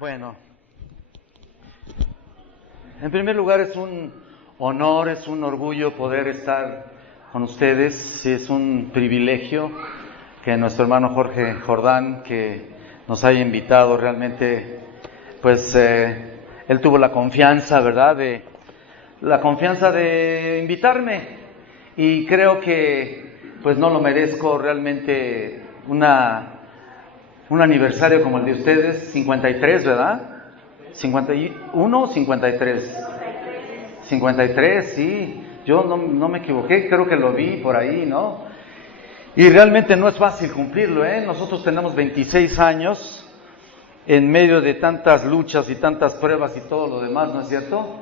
Bueno, en primer lugar es un honor, es un orgullo poder estar con ustedes. Es un privilegio que nuestro hermano Jorge Jordán, que nos haya invitado realmente, pues él tuvo la confianza, ¿verdad?, de invitarme, y creo que pues no lo merezco realmente. Un aniversario como el de ustedes, 53, ¿verdad? 51 o 53. 53, sí. Yo no me equivoqué, creo que lo vi por ahí, ¿no? Y realmente no es fácil cumplirlo, ¿eh? Nosotros tenemos 26 años en medio de tantas luchas y tantas pruebas y todo lo demás, ¿no es cierto?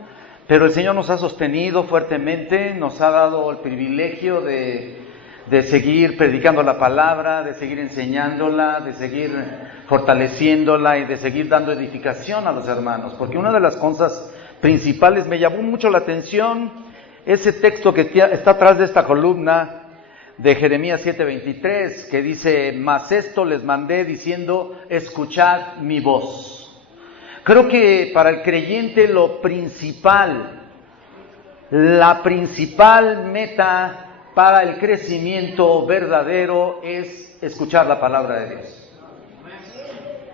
Pero el Señor nos ha sostenido fuertemente, nos ha dado el privilegio de seguir predicando la palabra, de seguir enseñándola, de seguir fortaleciéndola y de seguir dando edificación a los hermanos. Porque una de las cosas principales, me llamó mucho la atención ese texto que está atrás de esta columna de Jeremías 7:23, que dice: mas esto les mandé diciendo, escuchad mi voz. Creo que para el creyente lo principal, la principal meta para el crecimiento verdadero es escuchar la palabra de Dios.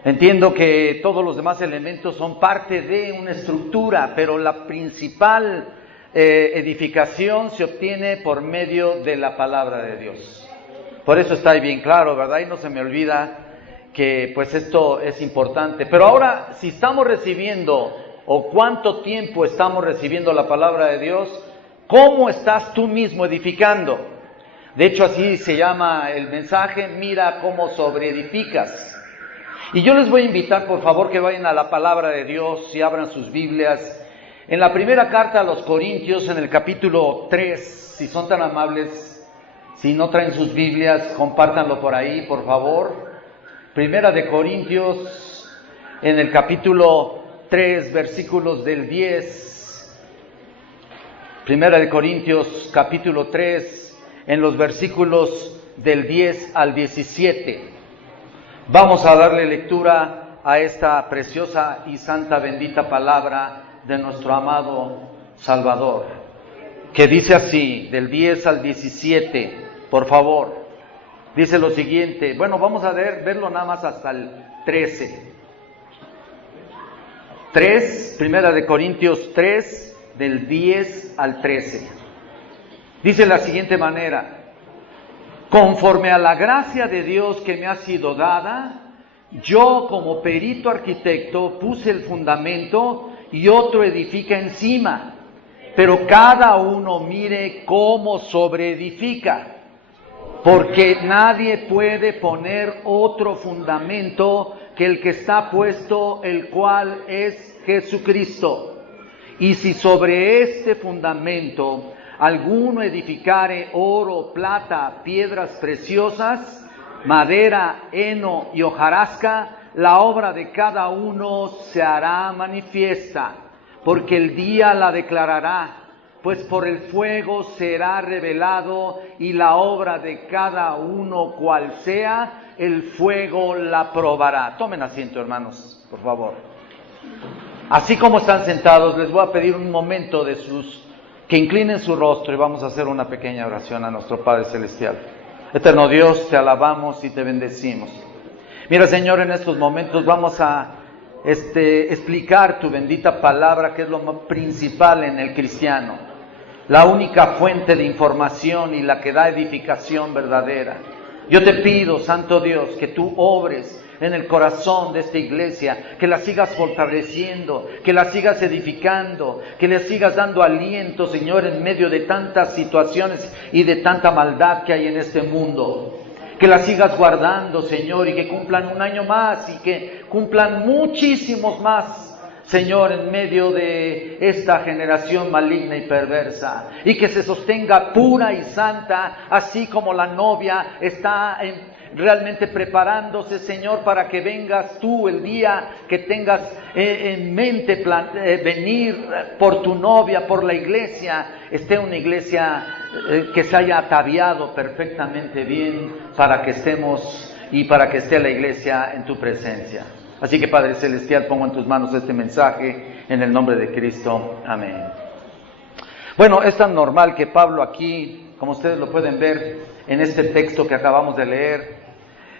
Entiendo que todos los demás elementos son parte de una estructura, pero la principal edificación se obtiene por medio de la palabra de Dios. Por eso está ahí bien claro, ¿verdad? Y no se me olvida que pues esto es importante. Pero ahora, si estamos recibiendo, o cuánto tiempo estamos recibiendo la palabra de Dios, ¿cómo estás tú mismo edificando? De hecho, así se llama el mensaje: mira cómo sobreedificas. Y yo les voy a invitar, por favor, que vayan a la palabra de Dios y abran sus Biblias. En la primera carta a los Corintios, en el capítulo 3, si son tan amables, si no traen sus Biblias, compártanlo por ahí, por favor. Primera de Corintios, en el capítulo 3, versículos del 10. Primera de Corintios, capítulo 3, en los versículos del 10 al 17. Vamos a darle lectura a esta preciosa y santa, bendita palabra de nuestro amado Salvador, que dice así, del 10 al 17, por favor. Dice lo siguiente. Bueno, vamos a verlo nada más hasta el 13. 3, Primera de Corintios 3, del 10 al 13. Dice de la siguiente manera: conforme a la gracia de Dios que me ha sido dada, yo como perito arquitecto puse el fundamento y otro edifica encima, pero cada uno mire cómo sobreedifica. Porque nadie puede poner otro fundamento que el que está puesto, el cual es Jesucristo. Y si sobre este fundamento alguno edificare oro, plata, piedras preciosas, madera, heno y hojarasca, la obra de cada uno se hará manifiesta, porque el día la declarará, pues por el fuego será revelado, y la obra de cada uno cual sea, el fuego la probará. Tomen asiento, hermanos, por favor. Así como están sentados, les voy a pedir un momento que inclinen su rostro y vamos a hacer una pequeña oración a nuestro Padre Celestial. Eterno Dios, te alabamos y te bendecimos. Mira, Señor, en estos momentos vamos a explicar tu bendita palabra, que es lo más principal en el cristiano, la única fuente de información y la que da edificación verdadera. Yo te pido, Santo Dios, que tú obres en el corazón de esta iglesia, que la sigas fortaleciendo, que la sigas edificando, que le sigas dando aliento, Señor, en medio de tantas situaciones y de tanta maldad que hay en este mundo. Que la sigas guardando, Señor, y que cumplan un año más y que cumplan muchísimos más, Señor, en medio de esta generación maligna y perversa, y que se sostenga pura y santa, así como la novia está realmente preparándose, Señor, para que vengas tú el día que tengas en mente venir por tu novia, por la iglesia. Esté una iglesia que se haya ataviado perfectamente bien para que estemos y para que esté la iglesia en tu presencia. Así que Padre Celestial, pongo en tus manos este mensaje en el nombre de Cristo. Amén. Bueno, es tan normal que Pablo aquí, como ustedes lo pueden ver en este texto que acabamos de leer,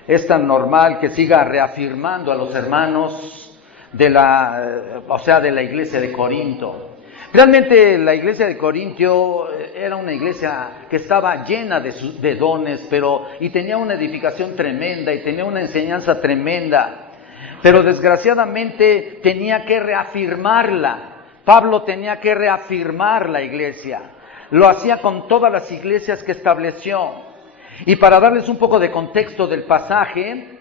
es tan normal que siga reafirmando a los hermanos de la iglesia de Corinto. Realmente la iglesia de Corintio era una iglesia que estaba llena de dones, y tenía una edificación tremenda y tenía una enseñanza tremenda, pero desgraciadamente tenía que reafirmarla. Pablo tenía que reafirmar la iglesia. Lo hacía con todas las iglesias que estableció. Y para darles un poco de contexto del pasaje,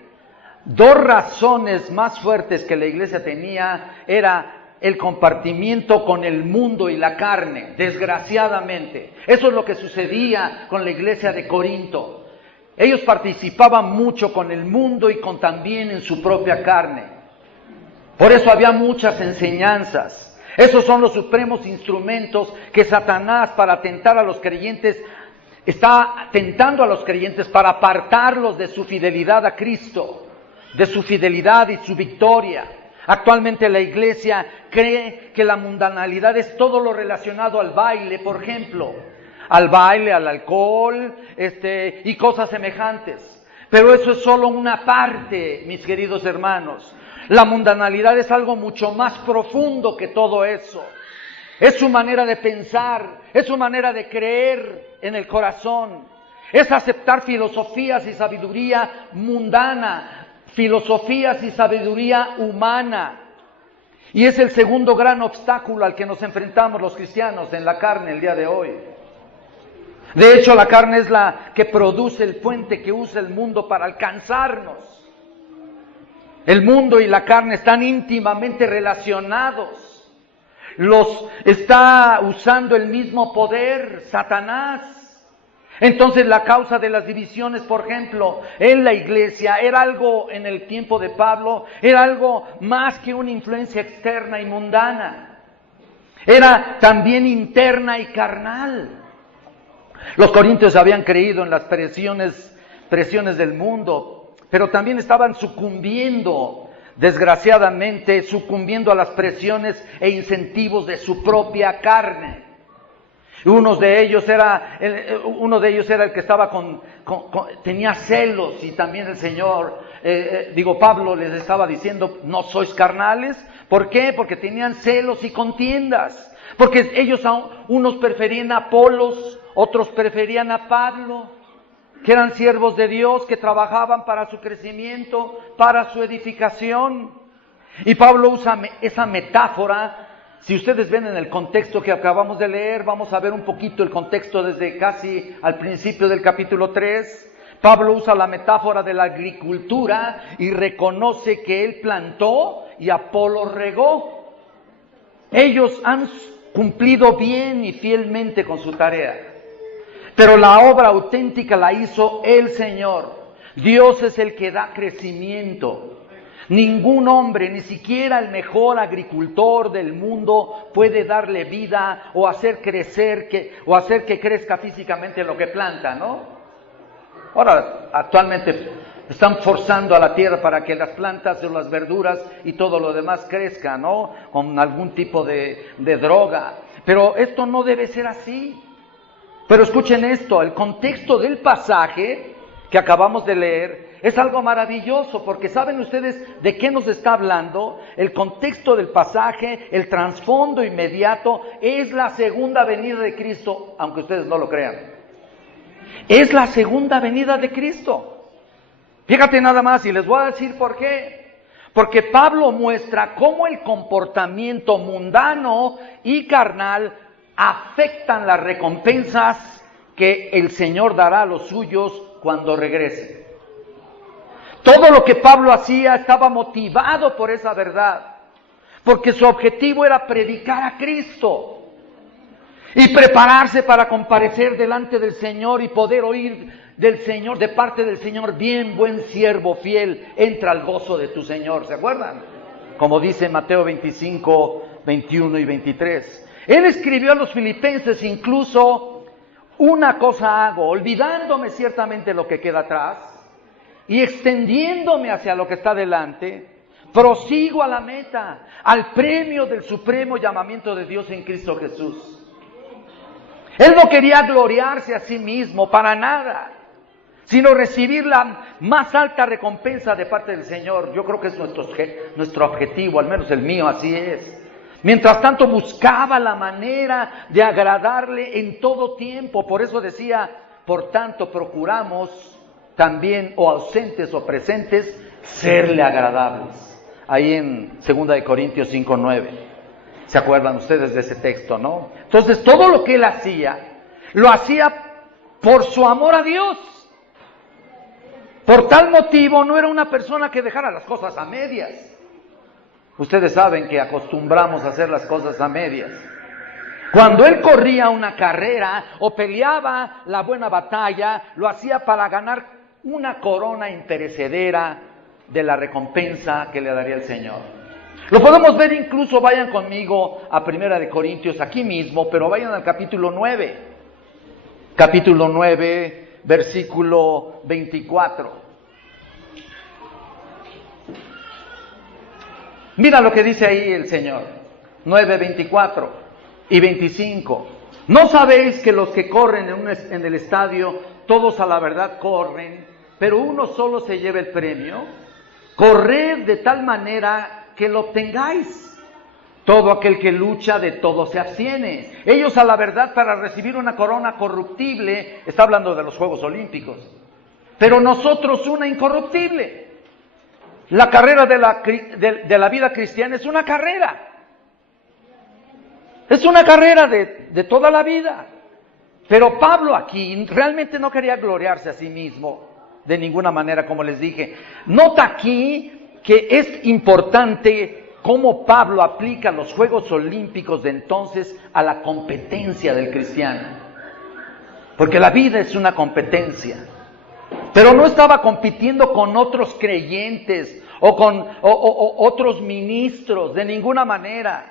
dos razones más fuertes que la iglesia tenía era el compartimiento con el mundo y la carne, desgraciadamente. Eso es lo que sucedía con la iglesia de Corinto. Ellos participaban mucho con el mundo y también en su propia carne. Por eso había muchas enseñanzas. Esos son los supremos instrumentos que Satanás, para tentar a los creyentes, está tentando a los creyentes para apartarlos de su fidelidad a Cristo, de su fidelidad y su victoria. Actualmente la iglesia cree que la mundanalidad es todo lo relacionado al baile, por ejemplo, al baile, al alcohol, y cosas semejantes. Pero eso es solo una parte, mis queridos hermanos. La mundanalidad es algo mucho más profundo que todo eso. Es su manera de pensar, es su manera de creer en el corazón. Es aceptar filosofías y sabiduría mundana, filosofías y sabiduría humana. Y es el segundo gran obstáculo al que nos enfrentamos los cristianos en la carne el día de hoy. De hecho, la carne es la que produce el puente que usa el mundo para alcanzarnos. El mundo y la carne están íntimamente relacionados. Los está usando el mismo poder, Satanás. Entonces la causa de las divisiones, por ejemplo, en la iglesia, era algo en el tiempo de Pablo, era algo más que una influencia externa y mundana. Era también interna y carnal. Los corintios habían creído en las presiones del mundo, pero también estaban sucumbiendo, desgraciadamente, a las presiones e incentivos de su propia carne. Uno de ellos era el que estaba tenía celos, y también el Señor, Pablo les estaba diciendo, no sois carnales. ¿Por qué? Porque tenían celos y contiendas. Porque unos preferían a Apolos, otros preferían a Pablo, que eran siervos de Dios, que trabajaban para su crecimiento, para su edificación. Y Pablo usa esa metáfora. Si ustedes ven en el contexto que acabamos de leer, vamos a ver un poquito el contexto desde casi al principio del capítulo 3. Pablo usa la metáfora de la agricultura y reconoce que él plantó y Apolo regó. Ellos han cumplido bien y fielmente con su tarea, pero la obra auténtica la hizo el Señor. Dios es el que da crecimiento. Ningún hombre, ni siquiera el mejor agricultor del mundo, puede darle vida o hacer que crezca físicamente lo que planta, ¿no? Ahora, actualmente están forzando a la tierra para que las plantas o las verduras y todo lo demás crezca, ¿no? Con algún tipo de droga. Pero esto no debe ser así. Pero escuchen esto, el contexto del pasaje que acabamos de leer es algo maravilloso, porque ¿saben ustedes de qué nos está hablando? El contexto del pasaje, el trasfondo inmediato, es la segunda venida de Cristo, aunque ustedes no lo crean. Es la segunda venida de Cristo. Fíjate nada más, y les voy a decir por qué. Porque Pablo muestra cómo el comportamiento mundano y carnal afectan las recompensas que el Señor dará a los suyos cuando regrese. Todo lo que Pablo hacía estaba motivado por esa verdad, porque su objetivo era predicar a Cristo y prepararse para comparecer delante del Señor y poder oír del Señor, de parte del Señor: bien, buen siervo fiel, entra al gozo de tu Señor. ¿Se acuerdan? Como dice Mateo 25, 21 y 23. Él escribió a los filipenses incluso: una cosa hago, olvidándome ciertamente lo que queda atrás y extendiéndome hacia lo que está delante, prosigo a la meta, al premio del supremo llamamiento de Dios en Cristo Jesús. Él no quería gloriarse a sí mismo para nada, sino recibir la más alta recompensa de parte del Señor. Yo creo que es nuestro objetivo, al menos el mío, así es. Mientras tanto buscaba la manera de agradarle en todo tiempo. Por eso decía, por tanto procuramos también, o ausentes o presentes, serle agradables. Ahí en 2 Corintios 5:9. ¿Se acuerdan ustedes de ese texto, no? Entonces todo lo que él hacía, lo hacía por su amor a Dios. Por tal motivo no era una persona que dejara las cosas a medias. Ustedes saben que acostumbramos a hacer las cosas a medias. Cuando él corría una carrera o peleaba la buena batalla, lo hacía para ganar una corona imperecedera de la recompensa que le daría el Señor. Lo podemos ver incluso, vayan conmigo a 1 Corintios aquí mismo, pero vayan al capítulo 9. Capítulo 9, versículo 24. Mira lo que dice ahí el Señor. 9, 24 y 25. ¿No sabéis que los que corren en el estadio, todos a la verdad corren, pero uno solo se lleva el premio? Corred de tal manera que lo obtengáis. Todo aquel que lucha de todo se abstiene. Ellos a la verdad para recibir una corona corruptible, está hablando de los Juegos Olímpicos, pero nosotros una incorruptible. La carrera de la vida cristiana es una carrera. Es una carrera de toda la vida. Pero Pablo aquí realmente no quería gloriarse a sí mismo de ninguna manera, como les dije. Nota aquí que es importante cómo Pablo aplica los Juegos Olímpicos de entonces a la competencia del cristiano. Porque la vida es una competencia. Pero no estaba compitiendo con otros creyentes o con otros ministros de ninguna manera,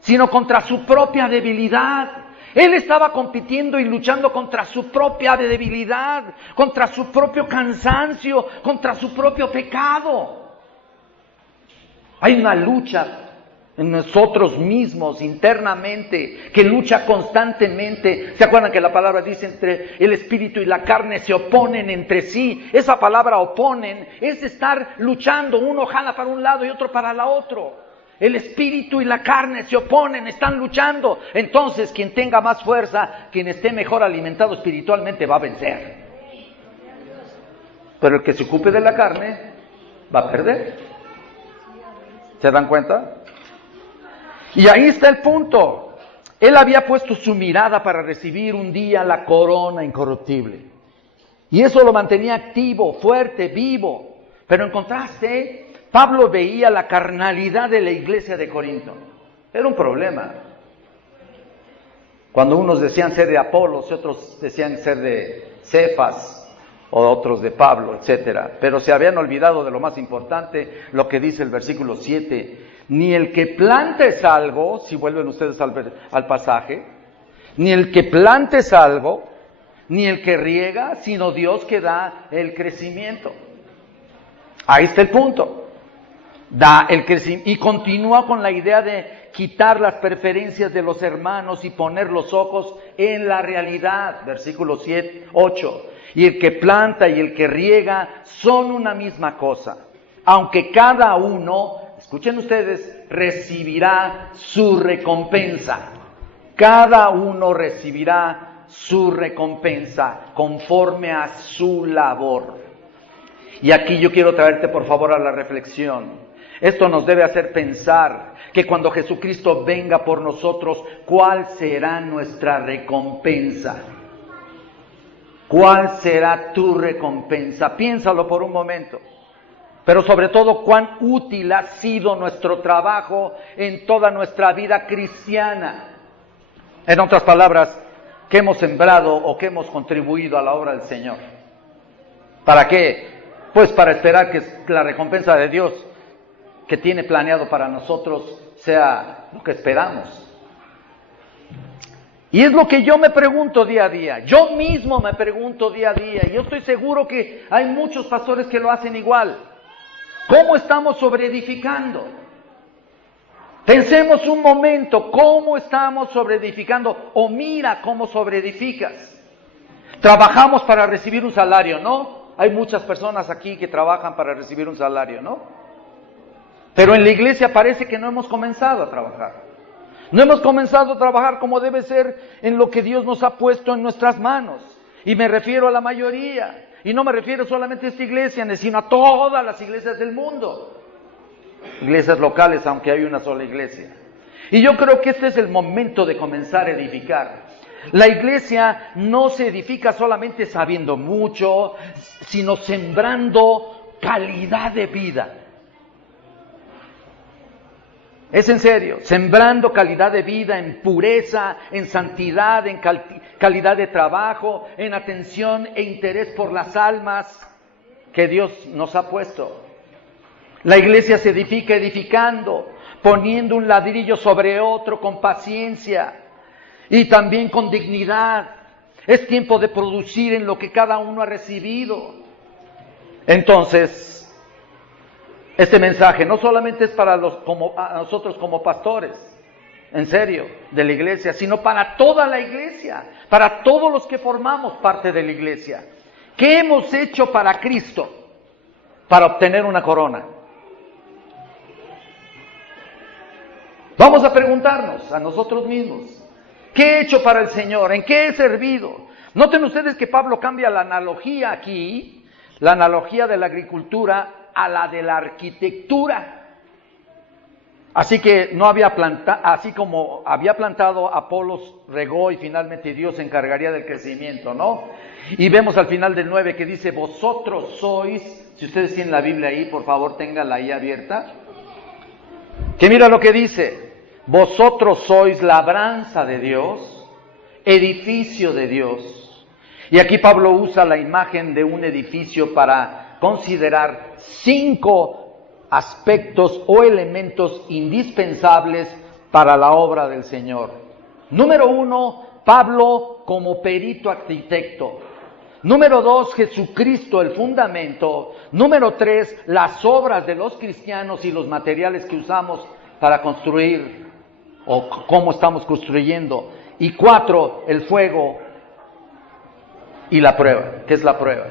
sino contra su propia debilidad. Él estaba compitiendo y luchando contra su propia debilidad, contra su propio cansancio, contra su propio pecado. Hay una lucha en nosotros mismos internamente, que lucha constantemente. ¿Se acuerdan que la palabra dice entre el espíritu y la carne se oponen entre sí? Esa palabra oponen es estar luchando, uno jala para un lado y otro para el otro. El espíritu y la carne se oponen, están luchando. Entonces, quien tenga más fuerza, quien esté mejor alimentado espiritualmente, va a vencer. Pero el que se ocupe de la carne, va a perder. ¿Se dan cuenta? Y ahí está el punto. Él había puesto su mirada para recibir un día la corona incorruptible. Y eso lo mantenía activo, fuerte, vivo. Pero en contraste, Pablo veía la carnalidad de la iglesia de Corinto. Era un problema. Cuando unos decían ser de Apolos y otros decían ser de Cefas, o otros de Pablo, etcétera. Pero se habían olvidado de lo más importante, lo que dice el versículo 7. Ni el que planta es algo, si vuelven ustedes al pasaje, ni el que planta es algo, ni el que riega, sino Dios que da el crecimiento. Ahí está el punto. Da el crecimiento y continúa con la idea de quitar las preferencias de los hermanos y poner los ojos en la realidad. Versículo 8. Y el que planta y el que riega son una misma cosa, aunque cada uno, escuchen ustedes, recibirá su recompensa. Cada uno recibirá su recompensa conforme a su labor. Y aquí yo quiero traerte por favor a la reflexión. Esto nos debe hacer pensar que cuando Jesucristo venga por nosotros, ¿cuál será nuestra recompensa? ¿Cuál será tu recompensa? Piénsalo por un momento. Pero sobre todo, ¿cuán útil ha sido nuestro trabajo en toda nuestra vida cristiana? En otras palabras, ¿qué hemos sembrado o qué hemos contribuido a la obra del Señor? ¿Para qué? Pues para esperar que la recompensa de Dios que tiene planeado para nosotros sea lo que esperamos. Y es lo que yo me pregunto día a día. Yo mismo me pregunto día a día. Y yo estoy seguro que hay muchos pastores que lo hacen igual. ¿Cómo estamos sobreedificando? Pensemos un momento, ¿cómo estamos sobreedificando? O mira cómo sobreedificas. Trabajamos para recibir un salario, ¿no? Hay muchas personas aquí que trabajan para recibir un salario, ¿no? Pero en la iglesia parece que no hemos comenzado a trabajar. No hemos comenzado a trabajar como debe ser en lo que Dios nos ha puesto en nuestras manos. Y me refiero a la mayoría. Y no me refiero solamente a esta iglesia, sino a todas las iglesias del mundo. Iglesias locales, aunque hay una sola iglesia. Y yo creo que este es el momento de comenzar a edificar. La iglesia no se edifica solamente sabiendo mucho, sino sembrando calidad de vida. Es en serio, sembrando calidad de vida en pureza, en santidad, en calidad de trabajo, en atención e interés por las almas que Dios nos ha puesto. La iglesia se edifica edificando, poniendo un ladrillo sobre otro con paciencia y también con dignidad. Es tiempo de producir en lo que cada uno ha recibido. Entonces, este mensaje no solamente es para nosotros como pastores, en serio, de la iglesia, sino para toda la iglesia, para todos los que formamos parte de la iglesia. ¿Qué hemos hecho para Cristo para obtener una corona? Vamos a preguntarnos a nosotros mismos, ¿qué he hecho para el Señor? ¿En qué he servido? Noten ustedes que Pablo cambia la analogía aquí, la analogía de la agricultura a la de la arquitectura. Así que no había así como había plantado, Apolos regó y finalmente Dios se encargaría del crecimiento, ¿no? Y vemos al final del 9 que dice, vosotros sois, si ustedes tienen la Biblia ahí, por favor ténganla ahí abierta, que mira lo que dice, vosotros sois labranza de Dios, edificio de Dios. Y aquí Pablo usa la imagen de un edificio para considerar 5 aspectos o elementos indispensables para la obra del Señor. Número 1, Pablo como perito arquitecto. Número 2, Jesucristo el fundamento. Número 3, las obras de los cristianos y los materiales que usamos para construir o cómo estamos construyendo. Y 4, el fuego y la prueba. ¿Qué es la prueba?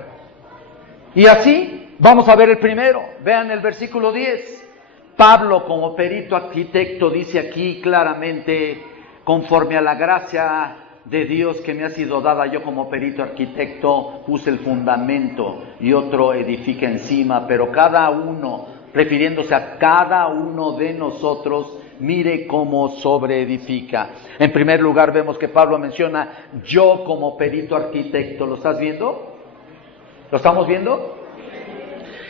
Y así vamos a ver el primero. Vean el versículo 10. Pablo como perito arquitecto dice aquí claramente, conforme a la gracia de Dios que me ha sido dada, yo como perito arquitecto puse el fundamento y otro edifica encima, pero cada uno, refiriéndose a cada uno de nosotros, mire cómo sobreedifica. En primer lugar vemos que Pablo menciona, yo como perito arquitecto, ¿lo estás viendo? ¿Lo estamos viendo?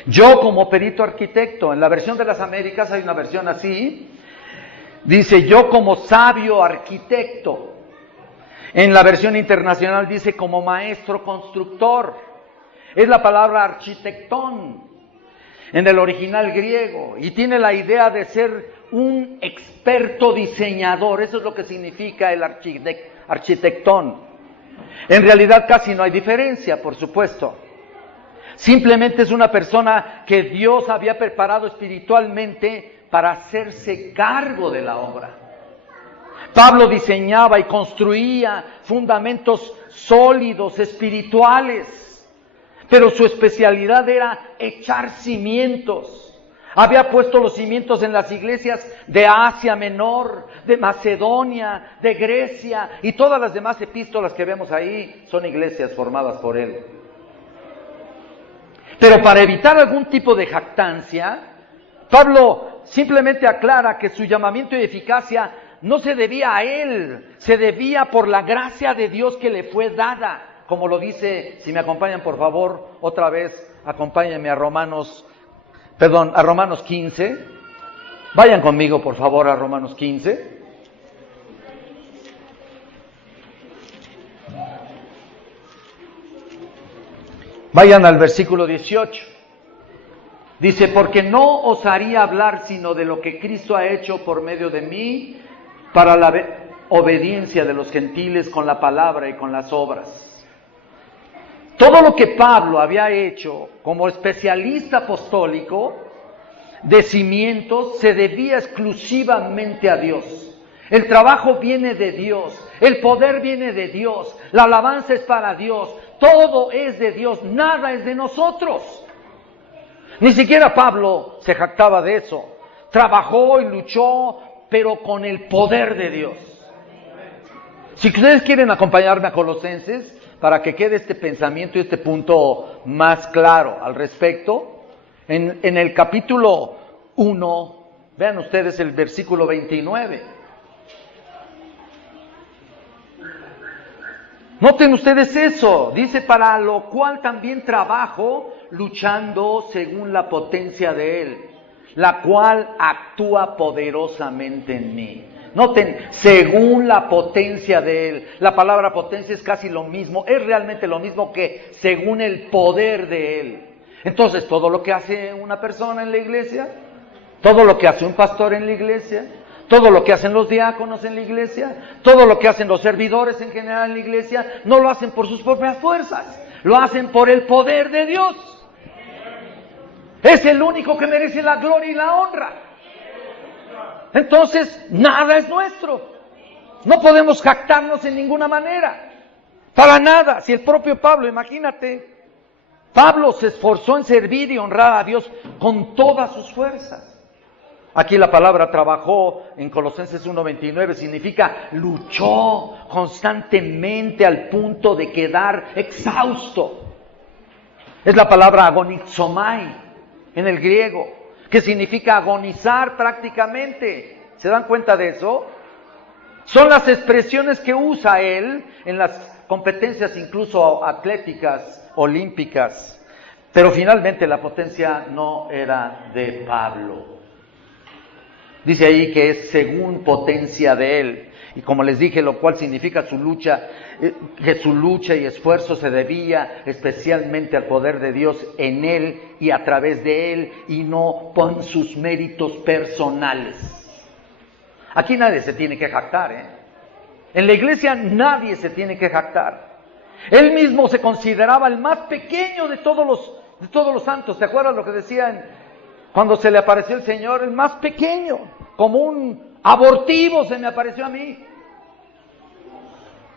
Yo como perito arquitecto, en la versión de las Américas hay una versión así, dice yo como sabio arquitecto. En la versión internacional dice como maestro constructor. Es la palabra architectón en el original griego y tiene la idea de ser un experto diseñador. Eso es lo que significa el architectón. En realidad casi no hay diferencia, por supuesto. Simplemente es una persona que Dios había preparado espiritualmente para hacerse cargo de la obra. Pablo diseñaba y construía fundamentos sólidos, espirituales, pero su especialidad era echar cimientos. Había puesto los cimientos en las iglesias de Asia Menor, de Macedonia, de Grecia, y todas las demás epístolas que vemos ahí son iglesias formadas por él. Pero para evitar algún tipo de jactancia, Pablo simplemente aclara que su llamamiento y eficacia no se debía a él, se debía por la gracia de Dios que le fue dada. Como lo dice, si me acompañan por favor, otra vez, acompáñenme a Romanos 15. Vayan conmigo por favor a Romanos 15. Vayan al versículo 18. Dice, porque no osaría hablar sino de lo que Cristo ha hecho por medio de mí, para la obediencia de los gentiles con la palabra y con las obras. Todo lo que Pablo había hecho como especialista apostólico de cimientos se debía exclusivamente a Dios. El trabajo viene de Dios, el poder viene de Dios, la alabanza es para Dios, todo es de Dios, nada es de nosotros. Ni siquiera Pablo se jactaba de eso. Trabajó y luchó, pero con el poder de Dios. Si ustedes quieren acompañarme a Colosenses, para que quede este pensamiento y este punto más claro al respecto, en el capítulo 1, vean ustedes el versículo 29. Noten ustedes eso, dice, para lo cual también trabajo, luchando según la potencia de Él, la cual actúa poderosamente en mí. Noten, según la potencia de Él. La palabra potencia es casi lo mismo, es realmente lo mismo que según el poder de Él. Entonces, todo lo que hace una persona en la iglesia, todo lo que hace un pastor en la iglesia, todo lo que hacen los diáconos en la iglesia, todo lo que hacen los servidores en general en la iglesia, no lo hacen por sus propias fuerzas, lo hacen por el poder de Dios. Es el único que merece la gloria y la honra. Entonces, nada es nuestro. No podemos jactarnos en ninguna manera. Para nada. Si el propio Pablo, imagínate, Pablo se esforzó en servir y honrar a Dios con todas sus fuerzas. Aquí la palabra trabajó en Colosenses 1:29 significa luchó constantemente al punto de quedar exhausto. Es la palabra agonizomai en el griego, que significa agonizar prácticamente. ¿Se dan cuenta de eso? Son las expresiones que usa él en las competencias incluso atléticas, olímpicas. Pero finalmente la potencia no era de Pablo. Dice ahí que es según potencia de Él. Y como les dije, lo cual significa su lucha, que su lucha y esfuerzo se debía especialmente al poder de Dios en Él y a través de Él, y no con sus méritos personales. Aquí nadie se tiene que jactar, ¿eh? En la iglesia nadie se tiene que jactar. Él mismo se consideraba el más pequeño de todos los santos. ¿Te acuerdas lo que decían? Cuando se le apareció el Señor, el más pequeño, como un abortivo se me apareció a mí.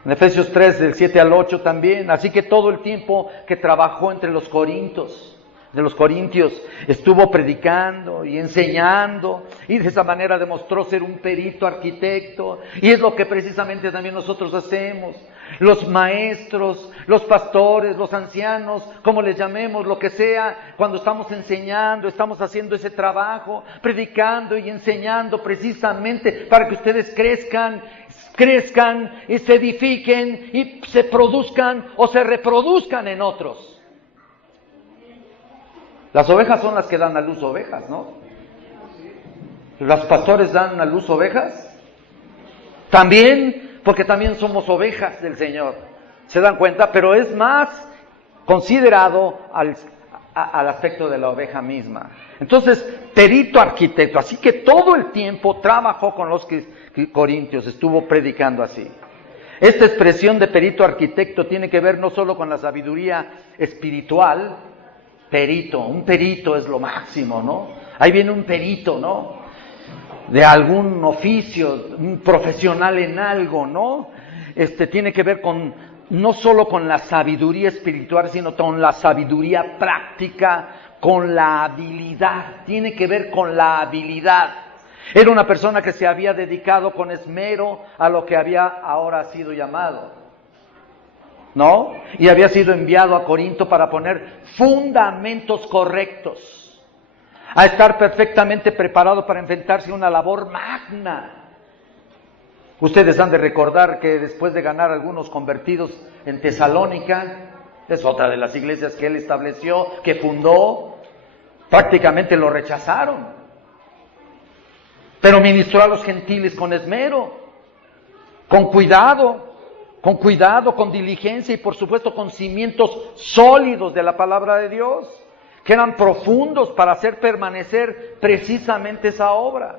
En Efesios 3, del 7 al 8 también. Así que todo el tiempo que trabajó entre los corintios, estuvo predicando y enseñando, y de esa manera demostró ser un perito arquitecto, y es lo que precisamente también nosotros hacemos. Los maestros, los pastores, los ancianos, como les llamemos, lo que sea, cuando estamos enseñando, estamos haciendo ese trabajo, predicando y enseñando precisamente para que ustedes crezcan y se edifiquen y se produzcan o se reproduzcan en otros. Las ovejas son las que dan a luz ovejas, ¿no? ¿Los pastores dan a luz ovejas? También, porque también somos ovejas del Señor. ¿Se dan cuenta? Pero es más considerado al aspecto de la oveja misma. Entonces, perito arquitecto. Así que todo el tiempo trabajó con los corintios, estuvo predicando así. Esta expresión de perito arquitecto tiene que ver no solo con la sabiduría espiritual. Un perito es lo máximo, ¿no? Ahí viene un perito, ¿no? De algún oficio, un profesional en algo, ¿no? Tiene que ver con no solo con la sabiduría espiritual, sino con la sabiduría práctica, con la habilidad. Tiene que ver con la habilidad. Era una persona que se había dedicado con esmero a lo que había ahora sido llamado, ¿no? Y había sido enviado a Corinto para poner fundamentos correctos, a estar perfectamente preparado para enfrentarse a una labor magna. Ustedes han de recordar que después de ganar algunos convertidos en Tesalónica, es otra de las iglesias que él estableció, que fundó, prácticamente lo rechazaron. Pero ministró a los gentiles con esmero, con cuidado, con diligencia y por supuesto con cimientos sólidos de la palabra de Dios, que eran profundos para hacer permanecer precisamente esa obra.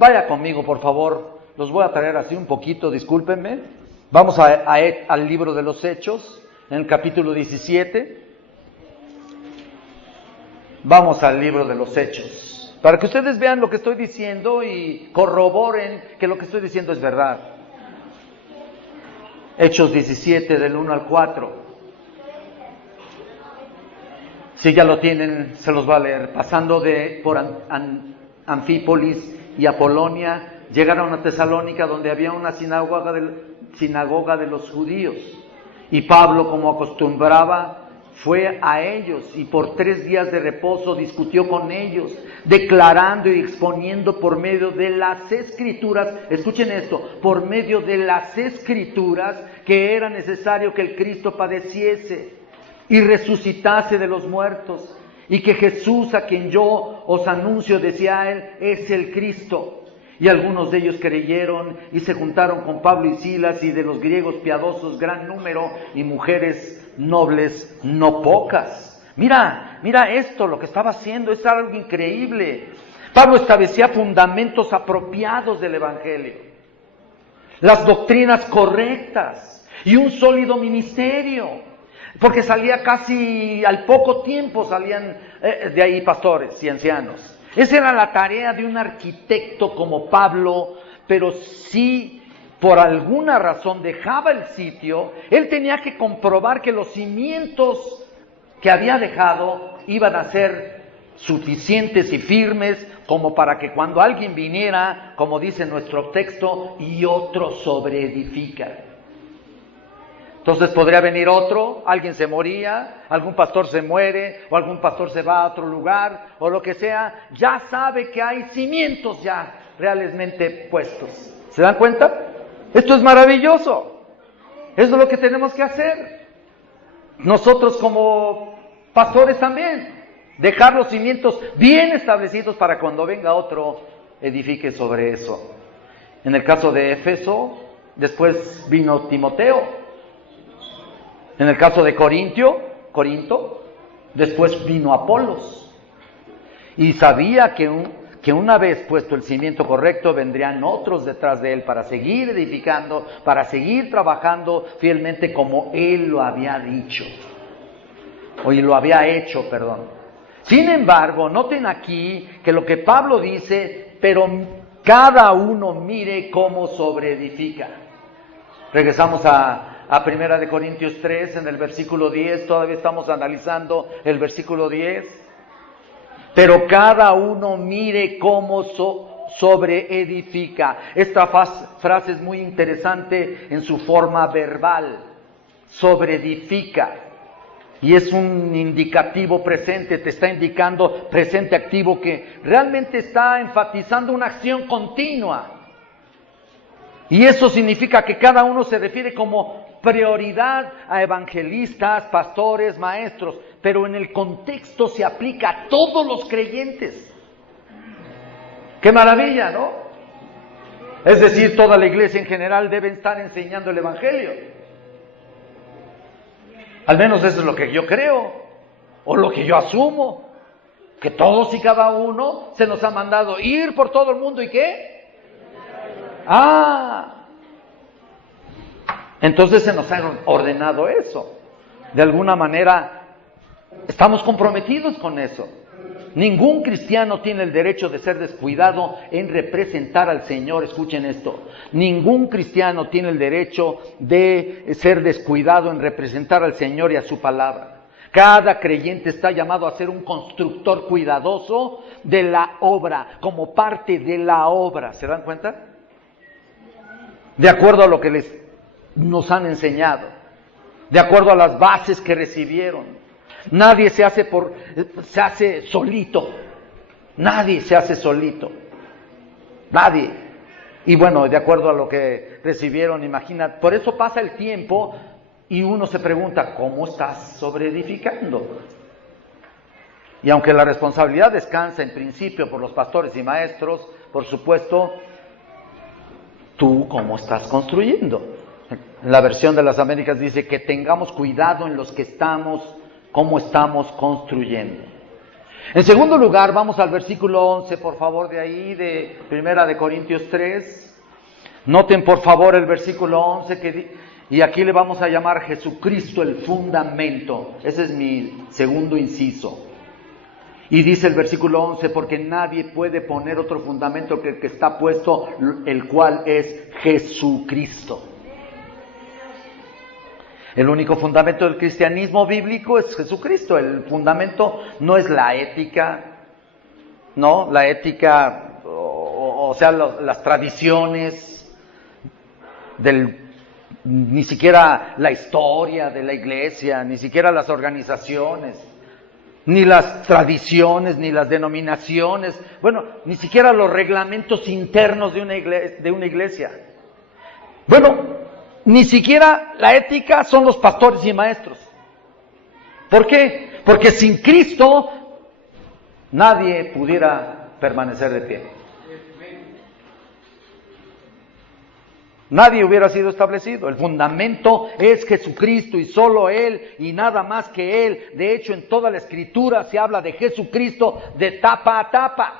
Vaya conmigo, por favor, los voy a traer así un poquito, discúlpenme. Vamos al libro de los Hechos, en el capítulo 17. Vamos al libro de los Hechos. para que ustedes vean lo que estoy diciendo y corroboren que lo que estoy diciendo es verdad. Hechos 17, del 1 al 4. Si ya lo tienen, se los va a leer. Pasando por Anfípolis y Apolonia, llegaron a Tesalónica, donde había una sinagoga de los judíos. Y Pablo, como acostumbraba, fue a ellos y por 3 días de reposo discutió con ellos, declarando y exponiendo por medio de las Escrituras, escuchen esto, por medio de las Escrituras, que era necesario que el Cristo padeciese y resucitase de los muertos, y que Jesús, a quien yo os anuncio, decía él, es el Cristo. Y algunos de ellos creyeron y se juntaron con Pablo y Silas, y de los griegos piadosos gran número, y mujeres nobles no pocas. Mira esto, lo que estaba haciendo es algo increíble. Pablo establecía fundamentos apropiados del Evangelio, las doctrinas correctas y un sólido ministerio. Porque salía casi al poco tiempo, salían de ahí pastores y ancianos. Esa era la tarea de un arquitecto como Pablo, pero si por alguna razón dejaba el sitio, él tenía que comprobar que los cimientos que había dejado iban a ser suficientes y firmes como para que cuando alguien viniera, como dice nuestro texto, y otro sobreedifica. Entonces podría venir otro, alguien se moría, algún pastor se muere, o algún pastor se va a otro lugar, o lo que sea, ya sabe que hay cimientos ya realmente puestos. ¿Se dan cuenta? Esto es maravilloso. Eso es lo que tenemos que hacer. Nosotros como pastores también, dejar los cimientos bien establecidos para cuando venga otro, edifique sobre eso. En el caso de Éfeso, después vino Timoteo. En el caso de Corinto, después vino Apolos. Y sabía que una vez puesto el cimiento correcto, vendrían otros detrás de él para seguir edificando, para seguir trabajando fielmente como él lo había dicho. Lo había hecho, perdón. Sin embargo, noten aquí que lo que Pablo dice, pero cada uno mire cómo sobreedifica. Regresamos a 1 Corintios 3, en el versículo 10, todavía estamos analizando el versículo 10. Pero cada uno mire cómo sobreedifica. Esta frase es muy interesante en su forma verbal. Sobreedifica. Y es un indicativo presente, te está indicando presente activo que realmente está enfatizando una acción continua. Y eso significa que cada uno se refiere como prioridad a evangelistas, pastores, maestros, pero en el contexto se aplica a todos los creyentes. ¡Qué maravilla!, ¿no? Es decir, toda la iglesia en general debe estar enseñando el evangelio. Al menos eso es lo que yo creo, o lo que yo asumo, que todos y cada uno se nos ha mandado ir por todo el mundo, ¿y qué? Entonces se nos ha ordenado eso. De alguna manera estamos comprometidos con eso. Ningún cristiano tiene el derecho de ser descuidado en representar al Señor. Escuchen esto. Ningún cristiano tiene el derecho de ser descuidado en representar al Señor y a su palabra. Cada creyente está llamado a ser un constructor cuidadoso de la obra, como parte de la obra. ¿Se dan cuenta? De acuerdo a lo que nos han enseñado, de acuerdo a las bases que recibieron. Nadie se hace solito. Nadie se hace solito. Nadie. Y bueno, de acuerdo a lo que recibieron, imagina, por eso pasa el tiempo y uno se pregunta, ¿cómo estás sobreedificando? Y aunque la responsabilidad descansa en principio por los pastores y maestros, por supuesto, ¿tú cómo estás construyendo? En la versión de las Américas dice que tengamos cuidado en los que estamos, cómo estamos construyendo. En segundo lugar, vamos al versículo 11, por favor, de ahí, de 1 Corintios 3. Noten, por favor, el versículo 11, y aquí le vamos a llamar Jesucristo el fundamento. Ese es mi segundo inciso. Y dice el versículo 11, porque nadie puede poner otro fundamento que el que está puesto, el cual es Jesucristo. El único fundamento del cristianismo bíblico es Jesucristo. El fundamento no es la ética, ¿no? La ética, o sea, las tradiciones, ni siquiera la historia de la iglesia, ni siquiera las organizaciones, ni las tradiciones, ni las denominaciones, bueno, ni siquiera los reglamentos internos de una iglesia. Bueno, ni siquiera la ética son los pastores y maestros. ¿Por qué? Porque sin Cristo nadie pudiera permanecer de pie. Nadie hubiera sido establecido. El fundamento es Jesucristo y solo Él y nada más que Él. De hecho, en toda la Escritura se habla de Jesucristo de tapa a tapa.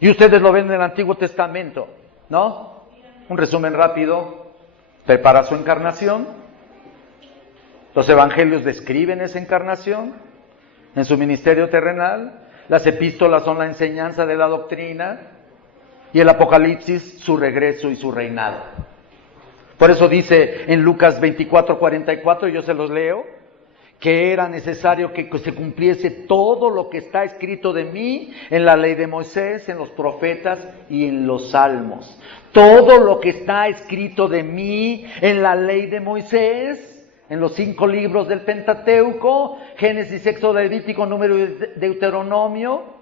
Y ustedes lo ven en el Antiguo Testamento, ¿no? Un resumen rápido. Prepara su encarnación. Los evangelios describen esa encarnación en su ministerio terrenal. Las epístolas son la enseñanza de la doctrina. Y el Apocalipsis, su regreso y su reinado. Por eso dice en Lucas 24:44, yo se los leo, que era necesario que se cumpliese todo lo que está escrito de mí en la ley de Moisés, en los profetas y en los salmos. Todo lo que está escrito de mí en la ley de Moisés, en los 5 libros del Pentateuco, Génesis, Éxodo, Levítico, Número y Deuteronomio.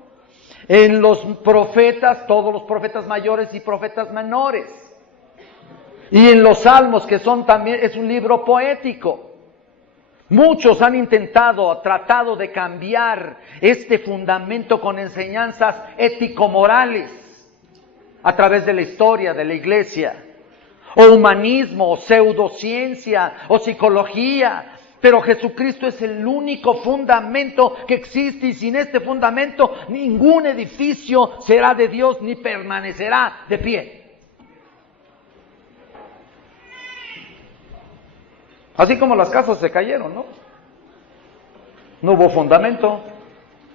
En los profetas, todos los profetas mayores y profetas menores. Y en los salmos, que son también, es un libro poético. Muchos han tratado de cambiar este fundamento con enseñanzas ético-morales a través de la historia de la iglesia. O humanismo, o pseudociencia, o psicología. Pero Jesucristo es el único fundamento que existe y sin este fundamento ningún edificio será de Dios ni permanecerá de pie. Así como las casas se cayeron, ¿no? No hubo fundamento,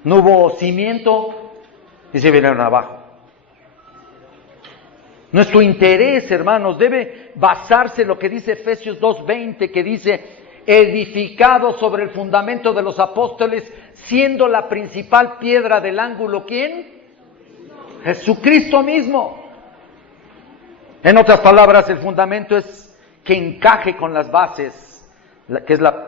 no hubo cimiento y se vinieron abajo. Nuestro interés, hermanos, debe basarse en lo que dice Efesios 2:20, que dice: edificado sobre el fundamento de los apóstoles, siendo la principal piedra del ángulo, ¿quién? Jesucristo mismo. En otras palabras, el fundamento es que encaje con las bases,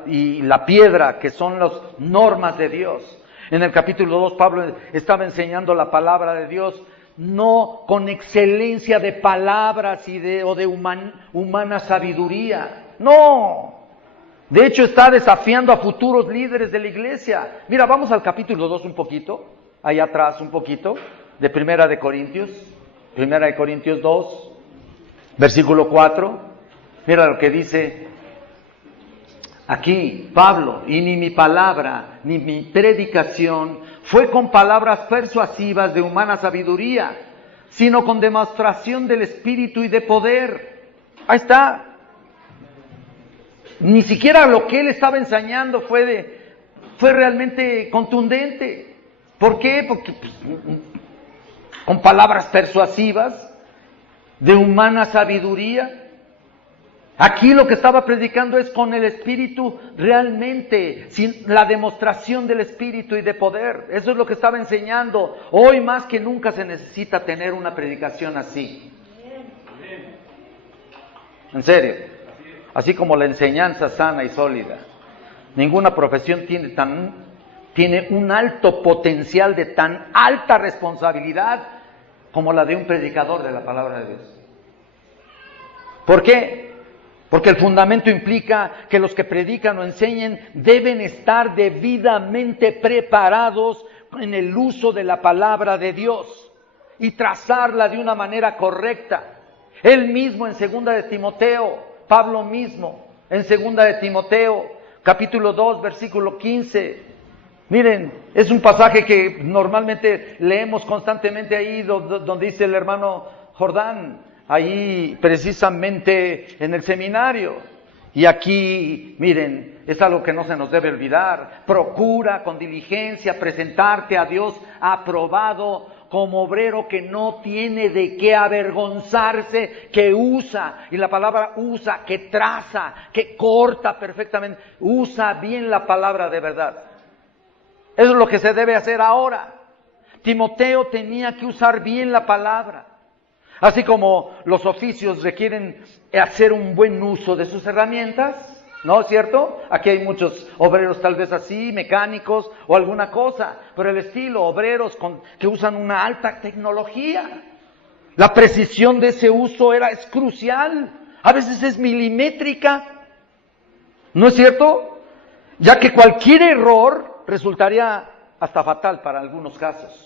y la piedra, que son las normas de Dios. En el capítulo 2, Pablo estaba enseñando la palabra de Dios, no con excelencia de palabras o de humana sabiduría, no. De hecho, está desafiando a futuros líderes de la iglesia. Mira, vamos al capítulo 2 un poquito, allá atrás un poquito, de Primera de Corintios 2, versículo 4. Mira lo que dice aquí Pablo: y ni mi palabra, ni mi predicación fue con palabras persuasivas de humana sabiduría, sino con demostración del Espíritu y de poder. Ahí está. Ni siquiera lo que él estaba enseñando fue realmente contundente. ¿Por qué? Porque con palabras persuasivas, de humana sabiduría. Aquí lo que estaba predicando es con el Espíritu realmente, sin la demostración del Espíritu y de poder. Eso es lo que estaba enseñando. Hoy más que nunca se necesita tener una predicación así. En serio. Así como la enseñanza sana y sólida. Ninguna profesión tiene un alto potencial de tan alta responsabilidad como la de un predicador de la palabra de Dios. ¿Por qué? Porque el fundamento implica que los que predican o enseñen deben estar debidamente preparados en el uso de la palabra de Dios y trazarla de una manera correcta. Él mismo en 2 de Timoteo, Pablo mismo, en 2 de Timoteo, capítulo 2, versículo 15. Miren, es un pasaje que normalmente leemos constantemente ahí, donde dice el hermano Jordán, ahí precisamente en el seminario. Y aquí, miren, es algo que no se nos debe olvidar. Procura con diligencia presentarte a Dios aprobado como obrero que no tiene de qué avergonzarse, que usa, y la palabra usa, que traza, que corta perfectamente, usa bien la palabra de verdad. Eso es lo que se debe hacer ahora. Timoteo tenía que usar bien la palabra. Así como los oficios requieren hacer un buen uso de sus herramientas, ¿no es cierto? Aquí hay muchos obreros tal vez así, mecánicos o alguna cosa, pero el estilo, obreros que usan una alta tecnología. La precisión de ese uso es crucial, a veces es milimétrica, ¿no es cierto? Ya que cualquier error resultaría hasta fatal para algunos casos.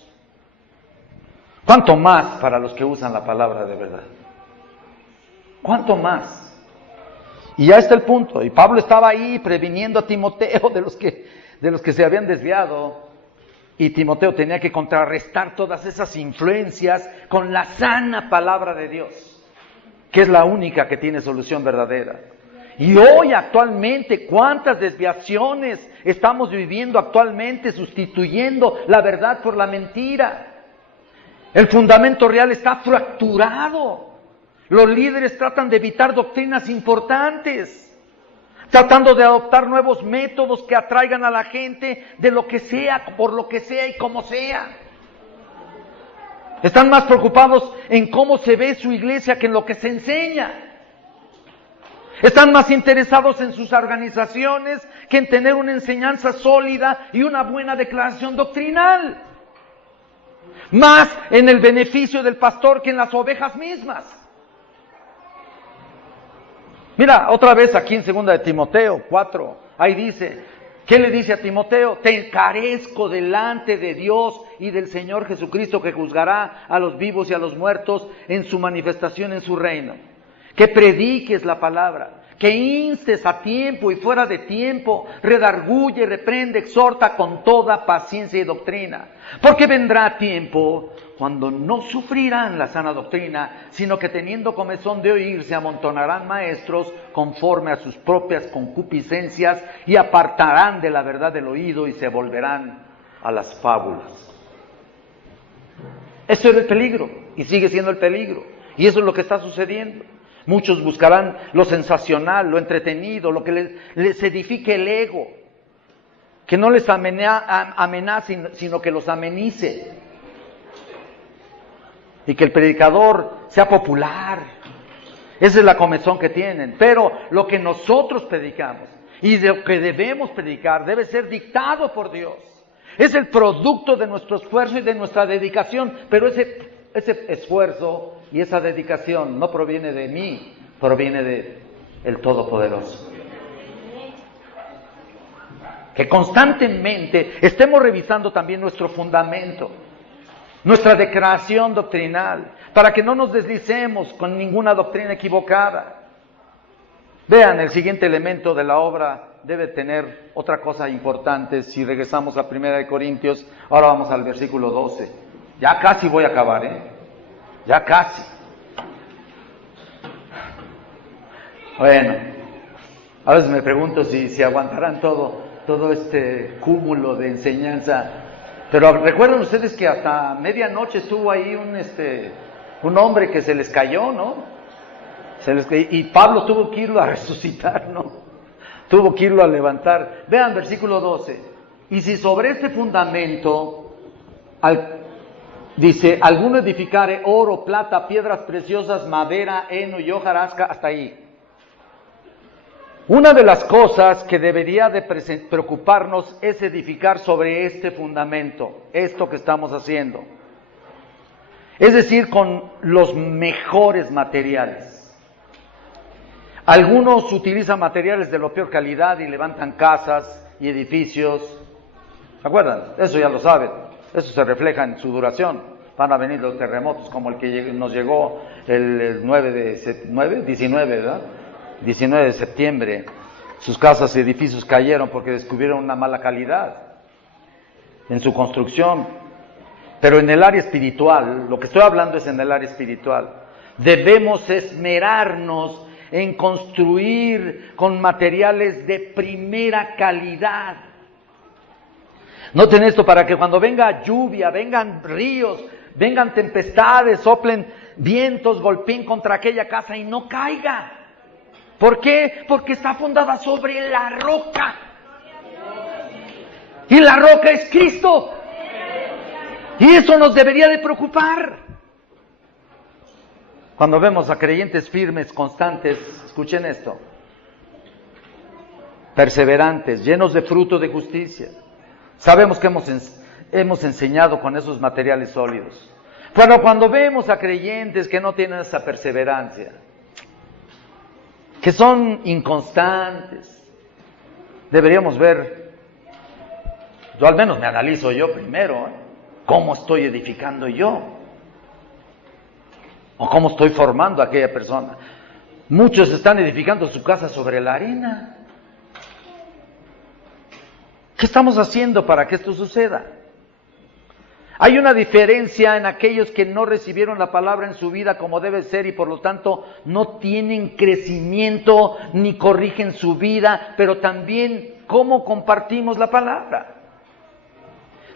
¿Cuánto más para los que usan la palabra de verdad? ¿Cuánto más? Y ya está el punto. Y Pablo estaba ahí previniendo a Timoteo de los que se habían desviado. Y Timoteo tenía que contrarrestar todas esas influencias con la sana palabra de Dios, que es la única que tiene solución verdadera. Y hoy actualmente, ¿cuántas desviaciones estamos viviendo actualmente sustituyendo la verdad por la mentira? El fundamento real está fracturado. Los líderes tratan de evitar doctrinas importantes, tratando de adoptar nuevos métodos que atraigan a la gente de lo que sea, por lo que sea y como sea. Están más preocupados en cómo se ve su iglesia que en lo que se enseña. Están más interesados en sus organizaciones que en tener una enseñanza sólida y una buena declaración doctrinal. Más en el beneficio del pastor que en las ovejas mismas. Mira, otra vez aquí en 2 de Timoteo 4, ahí dice, ¿qué le dice a Timoteo? Te encarezco delante de Dios y del Señor Jesucristo, que juzgará a los vivos y a los muertos en su manifestación en su reino. Que prediques la palabra, que instes a tiempo y fuera de tiempo, redarguye, reprende, exhorta con toda paciencia y doctrina. Porque vendrá tiempo cuando no sufrirán la sana doctrina, sino que teniendo comezón de oír, se amontonarán maestros conforme a sus propias concupiscencias y apartarán de la verdad del oído y se volverán a las fábulas. Eso era el peligro y sigue siendo el peligro. Y eso es lo que está sucediendo. Muchos buscarán lo sensacional, lo entretenido, lo que les edifique el ego, que no les amenace, sino que los amenice. Y que el predicador sea popular. Esa es la comezón que tienen. Pero lo que nosotros predicamos y lo que debemos predicar debe ser dictado por Dios. Es el producto de nuestro esfuerzo y de nuestra dedicación, pero ese esfuerzo y esa dedicación no proviene de mí, proviene de el Todopoderoso. Que constantemente estemos revisando también nuestro fundamento, nuestra declaración doctrinal, para que no nos deslicemos con ninguna doctrina equivocada. Vean, el siguiente elemento de la obra debe tener otra cosa importante. Si regresamos a 1 de Corintios, ahora vamos al versículo 12. Ya casi voy a acabar, ya casi. Bueno, a veces me pregunto si aguantarán todo este cúmulo de enseñanza. Pero recuerdan ustedes que hasta medianoche estuvo ahí un hombre que se les cayó, ¿no? Y Pablo tuvo que irlo a resucitar, ¿no? Tuvo que irlo a levantar. Vean versículo 12. Y si sobre este fundamento, dice, alguno edificare oro, plata, piedras preciosas, madera, heno y hojarasca, hasta ahí. Una de las cosas que debería de preocuparnos es edificar sobre este fundamento, esto que estamos haciendo. Es decir, con los mejores materiales. Algunos utilizan materiales de la peor calidad y levantan casas y edificios. ¿Se acuerdan? Eso ya lo saben. Eso se refleja en su duración. Van a venir los terremotos como el que nos llegó el 19, ¿verdad? 19 de septiembre. Sus casas y edificios cayeron porque descubrieron una mala calidad en su construcción. Pero en el área espiritual, lo que estoy hablando es en el área espiritual. Debemos esmerarnos en construir con materiales de primera calidad. Noten esto, para que cuando venga lluvia, vengan ríos, vengan tempestades, soplen vientos, golpeen contra aquella casa y no caiga. ¿Por qué? Porque está fundada sobre la roca. Y la roca es Cristo. Y eso nos debería de preocupar. Cuando vemos a creyentes firmes, constantes, escuchen esto, perseverantes, llenos de fruto de justicia. Sabemos que hemos enseñado con esos materiales sólidos. Pero cuando vemos a creyentes que no tienen esa perseverancia, que son inconstantes, deberíamos ver, yo al menos me analizo yo primero, ¿cómo estoy edificando yo? ¿O cómo estoy formando a aquella persona? Muchos están edificando su casa sobre la arena. ¿Qué estamos haciendo para que esto suceda? Hay una diferencia en aquellos que no recibieron la palabra en su vida como debe ser y por lo tanto no tienen crecimiento ni corrigen su vida, pero también cómo compartimos la palabra.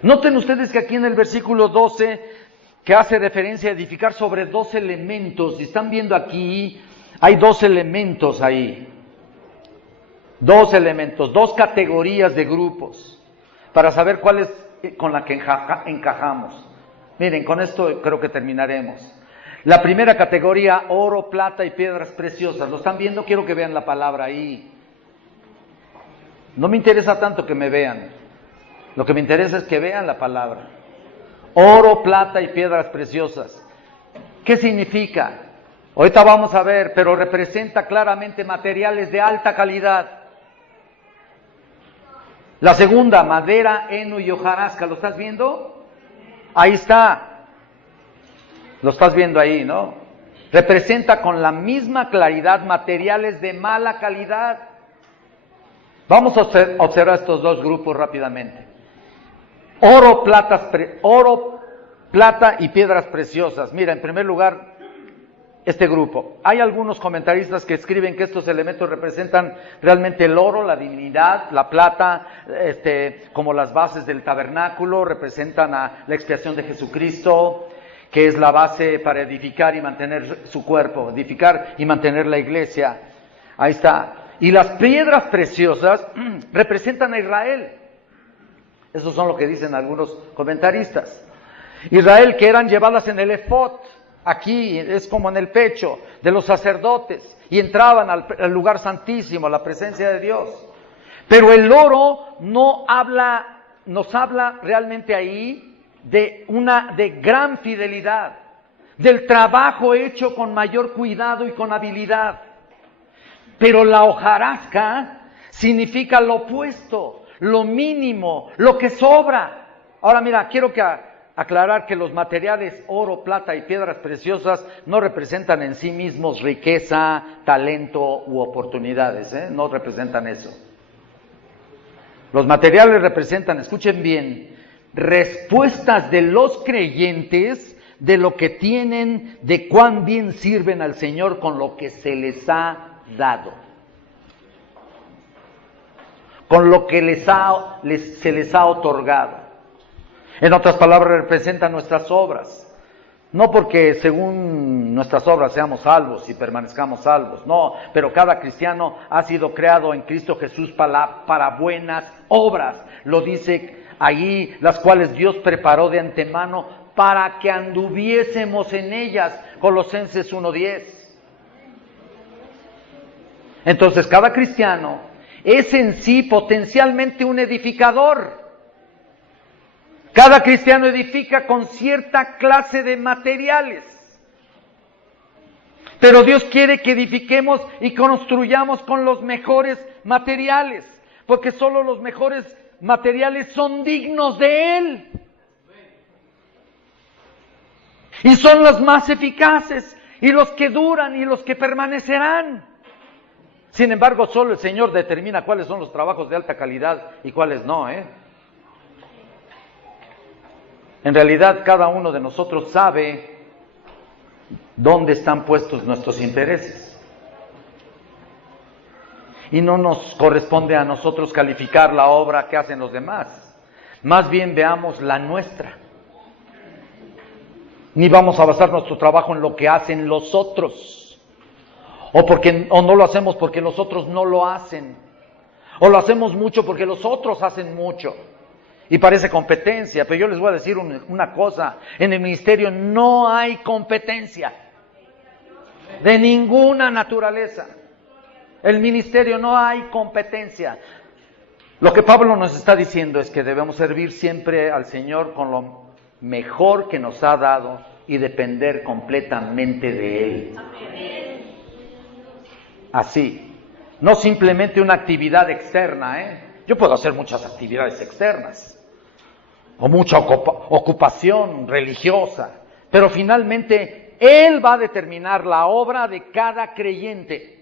Noten ustedes que aquí en el versículo 12, que hace referencia a edificar sobre 2 elementos, y están viendo aquí, hay 2 elementos ahí. 2 elementos, 2 categorías de grupos, para saber cuál es con la que encajamos. Miren, con esto creo que terminaremos. La primera categoría, oro, plata y piedras preciosas. ¿Lo están viendo? Quiero que vean la palabra ahí. No me interesa tanto que me vean. Lo que me interesa es que vean la palabra. Oro, plata y piedras preciosas. ¿Qué significa? Ahorita vamos a ver, pero representa claramente materiales de alta calidad. La segunda, madera, heno y hojarasca. ¿Lo estás viendo? Ahí está. Lo estás viendo ahí, ¿no? Representa con la misma claridad materiales de mala calidad. Vamos a observar estos 2 grupos rápidamente. Oro, plata y piedras preciosas. Mira, en primer lugar, este grupo. Hay algunos comentaristas que escriben que estos elementos representan realmente el oro, la divinidad, la plata, como las bases del tabernáculo, representan a la expiación de Jesucristo, que es la base para edificar y mantener su cuerpo, edificar y mantener la iglesia. Ahí está. Y las piedras preciosas representan a Israel. Eso son lo que dicen algunos comentaristas. Israel, que eran llevadas en el efod. Aquí es como en el pecho de los sacerdotes y entraban al lugar santísimo, a la presencia de Dios. Pero el oro nos habla realmente ahí de gran fidelidad, del trabajo hecho con mayor cuidado y con habilidad. Pero la hojarasca significa lo opuesto, lo mínimo, lo que sobra. Ahora mira, quiero aclarar que los materiales oro, plata y piedras preciosas no representan en sí mismos riqueza, talento u oportunidades, no representan eso. Los materiales representan, escuchen bien, respuestas de los creyentes de lo que tienen, de cuán bien sirven al Señor con lo que se les ha dado, con lo que se les ha otorgado. En otras palabras, representan nuestras obras. No porque según nuestras obras seamos salvos y permanezcamos salvos, no, pero cada cristiano ha sido creado en Cristo Jesús para buenas obras. Lo dice allí, las cuales Dios preparó de antemano para que anduviésemos en ellas. Colosenses 1:10. Entonces, cada cristiano es en sí potencialmente un edificador. Cada cristiano edifica con cierta clase de materiales. Pero Dios quiere que edifiquemos y construyamos con los mejores materiales, porque solo los mejores materiales son dignos de Él. Y son los más eficaces, y los que duran, y los que permanecerán. Sin embargo, solo el Señor determina cuáles son los trabajos de alta calidad y cuáles no, En realidad, cada uno de nosotros sabe dónde están puestos nuestros intereses. y no nos corresponde a nosotros calificar la obra que hacen los demás. Más bien veamos la nuestra. Ni vamos a basar nuestro trabajo en lo que hacen los otros. O no lo hacemos porque los otros no lo hacen. O lo hacemos mucho porque los otros hacen mucho. Y parece competencia, pero yo les voy a decir una cosa. En el ministerio no hay competencia. De ninguna naturaleza. El ministerio no hay competencia. Lo que Pablo nos está diciendo es que debemos servir siempre al Señor con lo mejor que nos ha dado y depender completamente de Él. Así, no simplemente una actividad externa, Yo puedo hacer muchas actividades externas, o mucha ocupación religiosa, pero finalmente Él va a determinar la obra de cada creyente.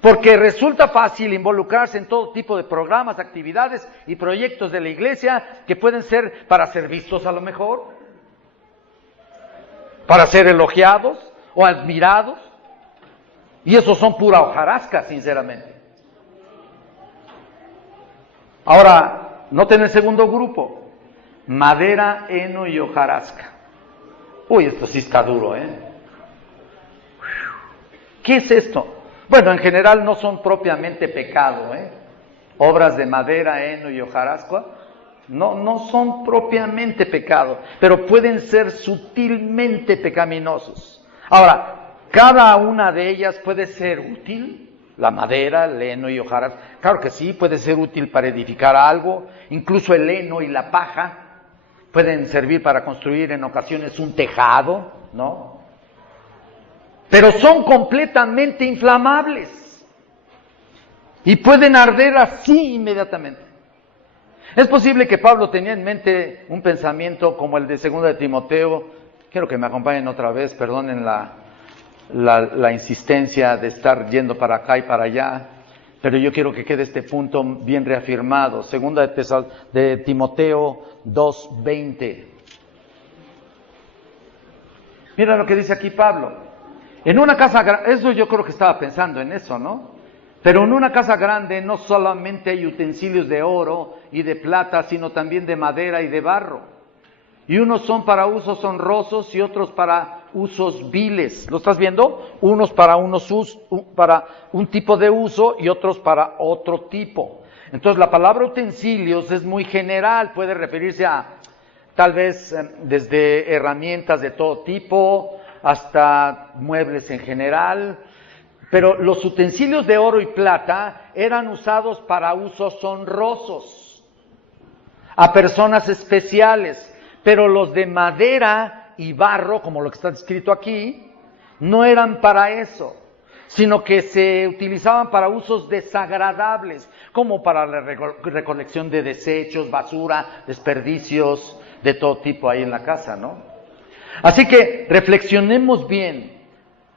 Porque resulta fácil involucrarse en todo tipo de programas, actividades y proyectos de la iglesia que pueden ser para ser vistos a lo mejor, para ser elogiados o admirados, y esos son pura hojarasca, sinceramente. Ahora, noten el segundo grupo: madera, heno y hojarasca. Uy, esto sí está duro, ¿Qué es esto? Bueno, en general no son propiamente pecado, Obras de madera, heno y hojarasca no son propiamente pecado, pero pueden ser sutilmente pecaminosos. Ahora, cada una de ellas puede ser útil, la madera, el heno y hojarasca. Claro que sí, puede ser útil para edificar algo, incluso el heno y la paja pueden servir para construir en ocasiones un tejado, ¿no? Pero son completamente inflamables y pueden arder así inmediatamente. Es posible que Pablo tenía en mente un pensamiento como el de 2 de Timoteo. Quiero que me acompañen otra vez, perdonen la insistencia de estar yendo para acá y para allá, pero yo quiero que quede este punto bien reafirmado. 2 de Timoteo 2:20. Mira lo que dice aquí Pablo. En una casa grande, eso yo creo que estaba pensando en eso, ¿no? Pero en una casa grande no solamente hay utensilios de oro y de plata, sino también de madera y de barro. Y unos son para usos honrosos y otros para usos viles. ¿Lo estás viendo? Unos para un tipo de uso y otros para otro tipo. Entonces la palabra utensilios es muy general, puede referirse a tal vez desde herramientas de todo tipo hasta muebles en general, pero los utensilios de oro y plata eran usados para usos honrosos, a personas especiales, pero los de madera y barro, como lo que está escrito aquí, no eran para eso, sino que se utilizaban para usos desagradables, como para la recolección de desechos, basura, desperdicios de todo tipo ahí en la casa, ¿no? Así que reflexionemos bien,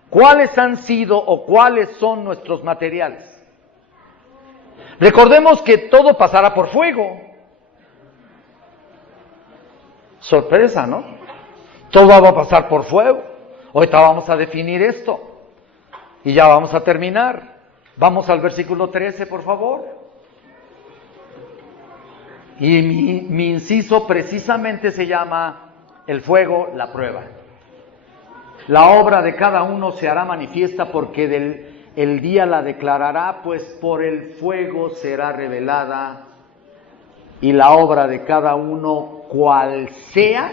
¿cuáles han sido o cuáles son nuestros materiales? Recordemos que todo pasará por fuego. Sorpresa, ¿no? Todo va a pasar por fuego. Ahorita vamos a definir esto y ya vamos a terminar. Vamos al versículo 13, por favor. Y mi inciso precisamente se llama el fuego, la prueba. La obra de cada uno se hará manifiesta porque el día la declarará, pues por el fuego será revelada, y la obra de cada uno, cual sea,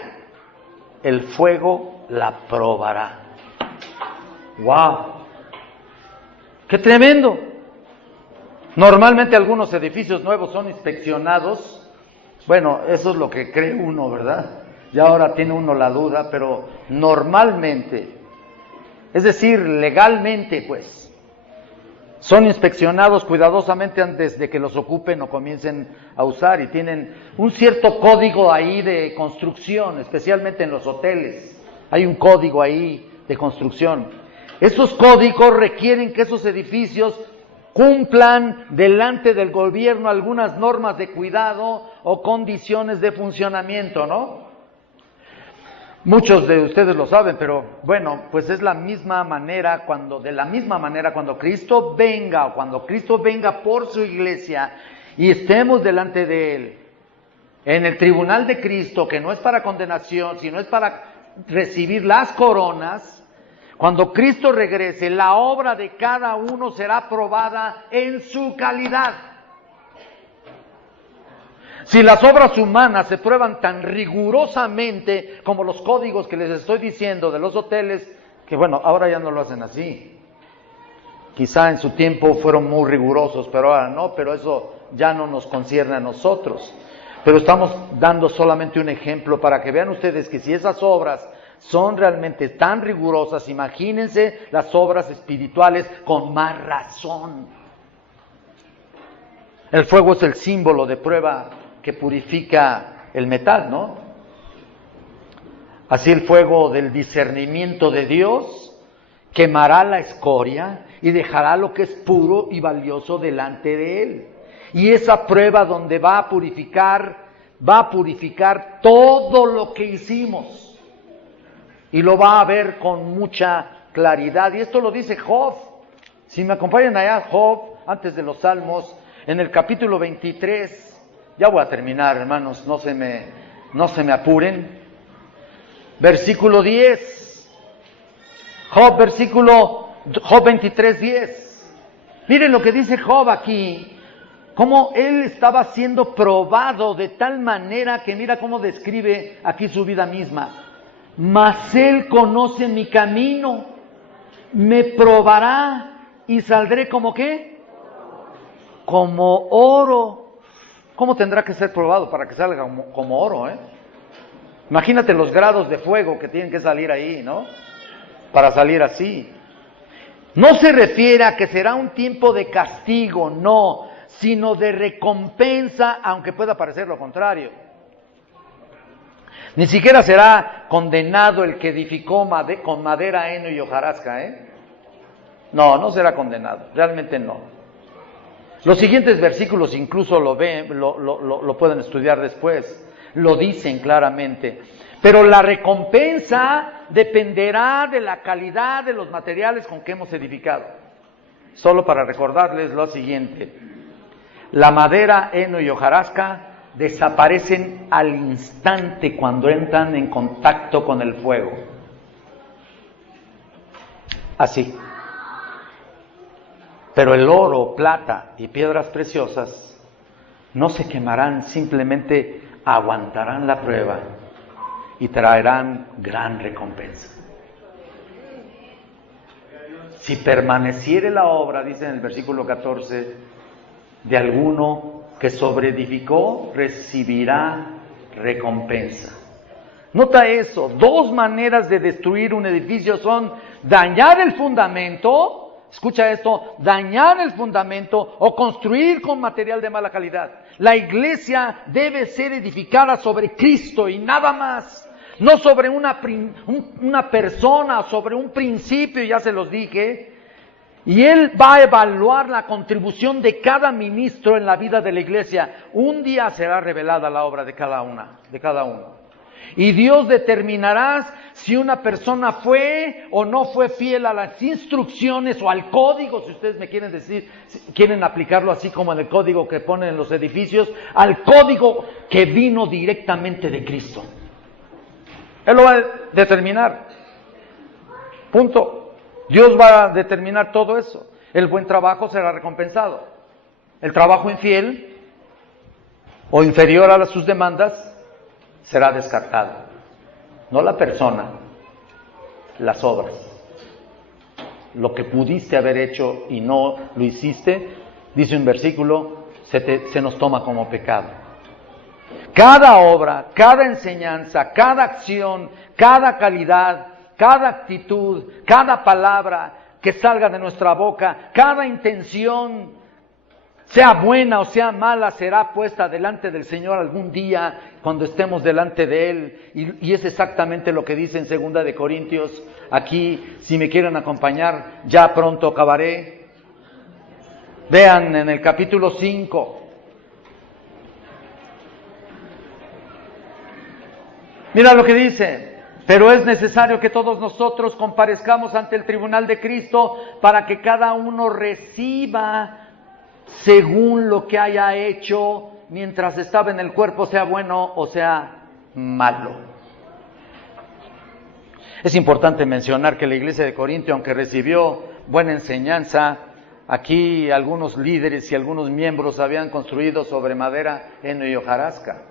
el fuego la probará. ¡Wow! ¡Qué tremendo! Normalmente algunos edificios nuevos son inspeccionados. Bueno, eso es lo que cree uno, ¿verdad? Ya ahora tiene uno la duda, pero normalmente, es decir, legalmente, pues, son inspeccionados cuidadosamente antes de que los ocupen o comiencen a usar, y tienen un cierto código ahí de construcción, especialmente en los hoteles. Hay un código ahí de construcción. Esos códigos requieren que esos edificios cumplan delante del gobierno algunas normas de cuidado o condiciones de funcionamiento, ¿no? Muchos de ustedes lo saben, pero bueno, pues es la misma manera de la misma manera cuando Cristo venga, o cuando Cristo venga por su iglesia y estemos delante de Él, en el tribunal de Cristo, que no es para condenación, sino es para recibir las coronas. Cuando Cristo regrese, la obra de cada uno será probada en su calidad. Si las obras humanas se prueban tan rigurosamente como los códigos que les estoy diciendo de los hoteles, que bueno, ahora ya no lo hacen así. Quizá en su tiempo fueron muy rigurosos, pero ahora no, pero eso ya no nos concierne a nosotros. Pero estamos dando solamente un ejemplo para que vean ustedes que si esas obras son realmente tan rigurosas, imagínense las obras espirituales con más razón. El fuego es el símbolo de prueba que purifica el metal, ¿no? Así el fuego del discernimiento de Dios quemará la escoria y dejará lo que es puro y valioso delante de Él. Y esa prueba donde va a purificar todo lo que hicimos. Y lo va a ver con mucha claridad. Y esto lo dice Job. Si me acompañan allá, Job, antes de los Salmos, en el capítulo 23. Ya voy a terminar, hermanos, no se me apuren. Versículo 10. Job 23:10. Miren lo que dice Job aquí. Cómo él estaba siendo probado de tal manera que mira cómo describe aquí su vida misma. Mas él conoce mi camino, me probará y saldré como ¿qué? Como oro. ¿Cómo tendrá que ser probado para que salga como oro, Imagínate los grados de fuego que tienen que salir ahí, ¿no? Para salir así. No se refiere a que será un tiempo de castigo, no, sino de recompensa, aunque pueda parecer lo contrario. Ni siquiera será condenado el que edificó con madera, heno y hojarasca, No será condenado, realmente no. Los siguientes versículos incluso lo pueden estudiar después, lo dicen claramente. Pero la recompensa dependerá de la calidad de los materiales con que hemos edificado. Solo para recordarles lo siguiente: la madera, heno y hojarasca desaparecen al instante cuando entran en contacto con el fuego. Así. Pero el oro, plata y piedras preciosas no se quemarán, simplemente aguantarán la prueba y traerán gran recompensa. Si permaneciere la obra, dice en el versículo 14, de alguno que sobreedificó, recibirá recompensa. Nota eso, 2 maneras de destruir un edificio son dañar el fundamento. Escucha esto, dañar el fundamento o construir con material de mala calidad. La iglesia debe ser edificada sobre Cristo y nada más. No sobre una persona, sobre un principio, ya se los dije. Y Él va a evaluar la contribución de cada ministro en la vida de la iglesia. Un día será revelada la obra de cada uno. Y Dios determinará si una persona fue o no fue fiel a las instrucciones o al código, si ustedes me quieren decir, quieren aplicarlo así como en el código que ponen en los edificios, al código que vino directamente de Cristo. Él lo va a determinar. Punto. Dios va a determinar todo eso. El buen trabajo será recompensado. El trabajo infiel o inferior a sus demandas será descartado. No la persona, las obras. Lo que pudiste haber hecho y no lo hiciste, dice un versículo, se nos toma como pecado. Cada obra, cada enseñanza, cada acción, cada calidad, cada actitud, cada palabra que salga de nuestra boca, cada intención, sea buena o sea mala, será puesta delante del Señor algún día cuando estemos delante de Él. Y es exactamente lo que dice en 2 de Corintios. Aquí, si me quieren acompañar, ya pronto acabaré. Vean en el capítulo 5. Mira lo que dice. Pero es necesario que todos nosotros comparezcamos ante el tribunal de Cristo para que cada uno reciba según lo que haya hecho mientras estaba en el cuerpo, sea bueno o sea malo. Es importante mencionar que la iglesia de Corintio, aunque recibió buena enseñanza, aquí algunos líderes y algunos miembros habían construido sobre madera, heno y hojarasca.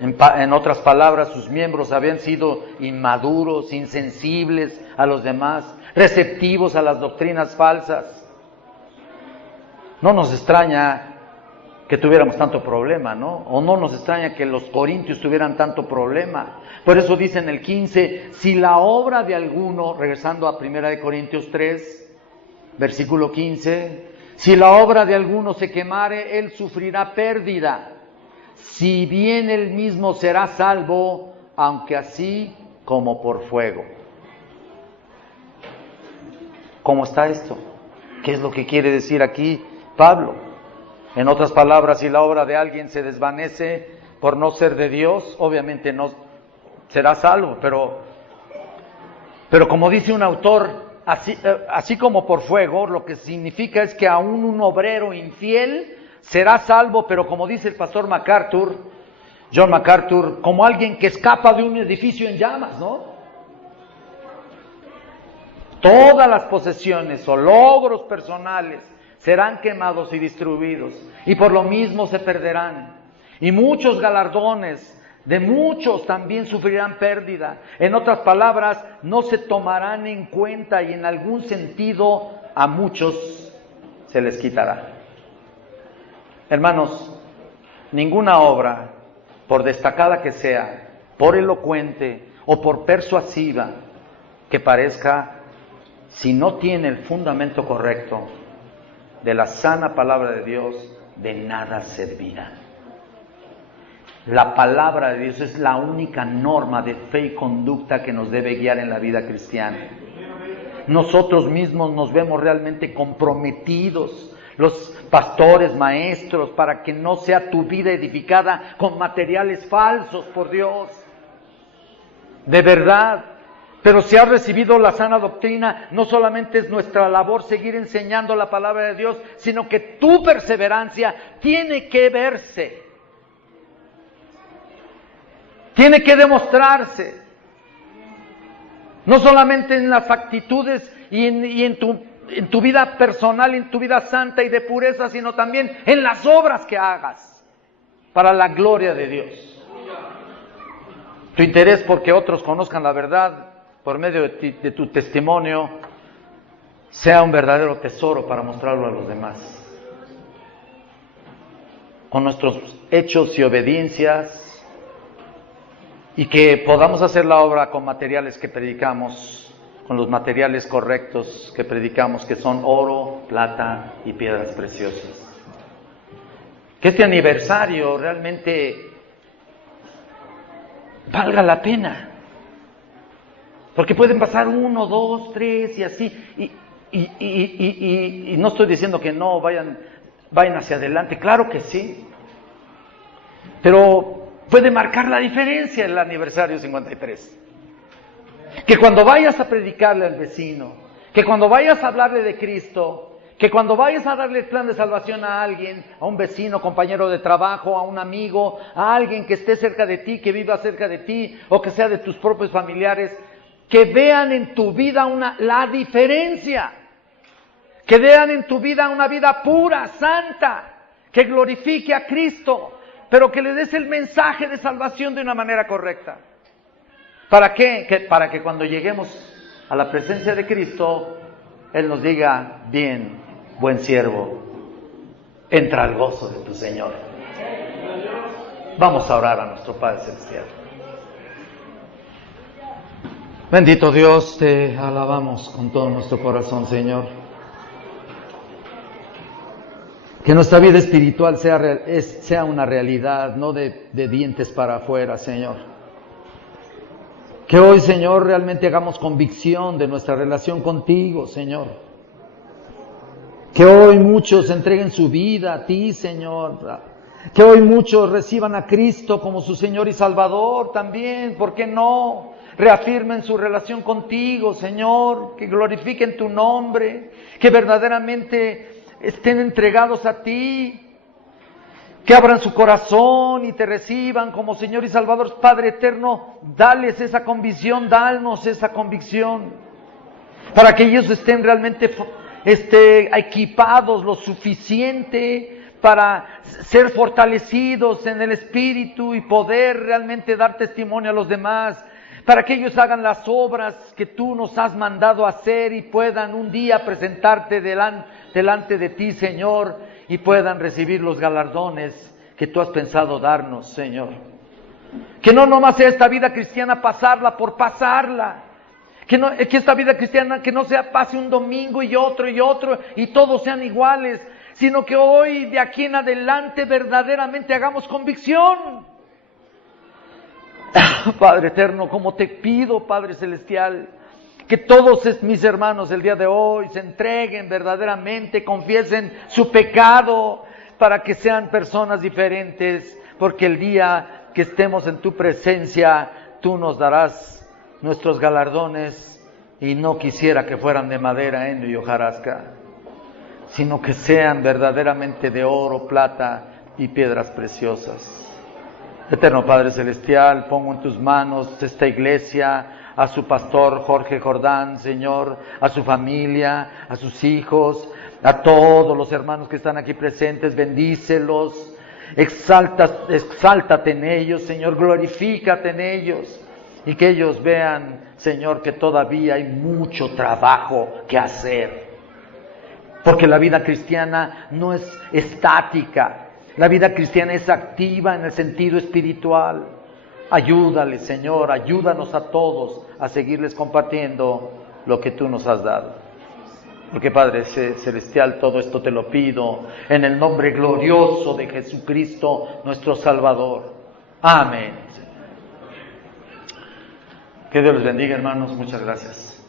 En otras palabras, sus miembros habían sido inmaduros, insensibles a los demás, receptivos a las doctrinas falsas. No nos extraña que tuviéramos tanto problema, ¿no? O no nos extraña que los corintios tuvieran tanto problema. Por eso dice en el 15, si la obra de alguno, regresando a 1 Corintios 3, versículo 15, si la obra de alguno se quemare, él sufrirá pérdida. Si bien él mismo será salvo, aunque así como por fuego. ¿Cómo está esto? ¿Qué es lo que quiere decir aquí Pablo? En otras palabras, si la obra de alguien se desvanece por no ser de Dios, obviamente no será salvo, pero como dice un autor, así como por fuego, lo que significa es que aún un obrero infiel será salvo, pero como dice el pastor John MacArthur, como alguien que escapa de un edificio en llamas, ¿no? Todas las posesiones o logros personales serán quemados y destruidos, y por lo mismo se perderán. Y muchos galardones de muchos también sufrirán pérdida. En otras palabras, no se tomarán en cuenta y en algún sentido a muchos se les quitará. Hermanos, ninguna obra, por destacada que sea, por elocuente o por persuasiva que parezca, si no tiene el fundamento correcto de la sana palabra de Dios, de nada servirá. La palabra de Dios es la única norma de fe y conducta que nos debe guiar en la vida cristiana. Nosotros mismos nos vemos realmente comprometidos, los pastores, maestros, para que no sea tu vida edificada con materiales falsos, por Dios. De verdad. Pero si has recibido la sana doctrina, no solamente es nuestra labor seguir enseñando la palabra de Dios, sino que tu perseverancia tiene que verse. Tiene que demostrarse. No solamente en las actitudes y en tu vida personal, en tu vida santa y de pureza, sino también en las obras que hagas para la gloria de Dios. Tu interés porque otros conozcan la verdad por medio de tu testimonio sea un verdadero tesoro para mostrarlo a los demás. Con nuestros hechos y obediencias, y que podamos hacer la obra con materiales que predicamos, con los materiales correctos que predicamos, que son oro, plata y piedras preciosas. Que este aniversario realmente valga la pena. Porque pueden pasar 1, 2, 3 y así. Y no estoy diciendo que no vayan hacia adelante, claro que sí. Pero puede marcar la diferencia el aniversario 53. Que cuando vayas a predicarle al vecino, que cuando vayas a hablarle de Cristo, que cuando vayas a darle el plan de salvación a alguien, a un vecino, compañero de trabajo, a un amigo, a alguien que esté cerca de ti, que viva cerca de ti, o que sea de tus propios familiares, que vean en tu vida la diferencia, que vean en tu vida una vida pura, santa, que glorifique a Cristo, pero que le des el mensaje de salvación de una manera correcta. ¿Para qué? Para que cuando lleguemos a la presencia de Cristo, Él nos diga, bien, buen siervo, entra al gozo de tu Señor. Vamos a orar a nuestro Padre Celestial. Bendito Dios, te alabamos con todo nuestro corazón, Señor. Que nuestra vida espiritual sea una realidad, no de dientes para afuera, Señor. Que hoy, Señor, realmente hagamos convicción de nuestra relación contigo, Señor. Que hoy muchos entreguen su vida a ti, Señor, Que hoy muchos reciban a Cristo como su Señor y Salvador también, ¿por qué no? Reafirmen su relación contigo, Señor, que glorifiquen tu nombre, que verdaderamente estén entregados a ti, que abran su corazón y te reciban como Señor y Salvador. Padre eterno, dales esa convicción, danos esa convicción, para que ellos estén realmente equipados lo suficiente para ser fortalecidos en el Espíritu y poder realmente dar testimonio a los demás, para que ellos hagan las obras que tú nos has mandado hacer y puedan un día presentarte delante de ti, Señor, y puedan recibir los galardones que tú has pensado darnos, Señor. Que no nomás sea esta vida cristiana pasarla por pasarla, que esta vida cristiana que no sea pase un domingo y otro y todos sean iguales, sino que hoy de aquí en adelante verdaderamente hagamos convicción. Padre eterno, como te pido, Padre celestial, que todos mis hermanos el día de hoy se entreguen verdaderamente, confiesen su pecado para que sean personas diferentes, porque el día que estemos en tu presencia, tú nos darás nuestros galardones, y no quisiera que fueran de madera, heno y hojarasca, sino que sean verdaderamente de oro, plata y piedras preciosas. Eterno Padre Celestial, pongo en tus manos esta iglesia, a su pastor Jorge Jordán, Señor, a su familia, a sus hijos, a todos los hermanos que están aquí presentes, bendícelos, exáltate en ellos, Señor, glorifícate en ellos, y que ellos vean, Señor, que todavía hay mucho trabajo que hacer, porque la vida cristiana no es estática. La vida cristiana es activa en el sentido espiritual. Ayúdale, Señor, ayúdanos a todos a seguirles compartiendo lo que tú nos has dado. Porque Padre Celestial, todo esto te lo pido en el nombre glorioso de Jesucristo, nuestro Salvador. Amén. Que Dios les bendiga, hermanos. Muchas gracias.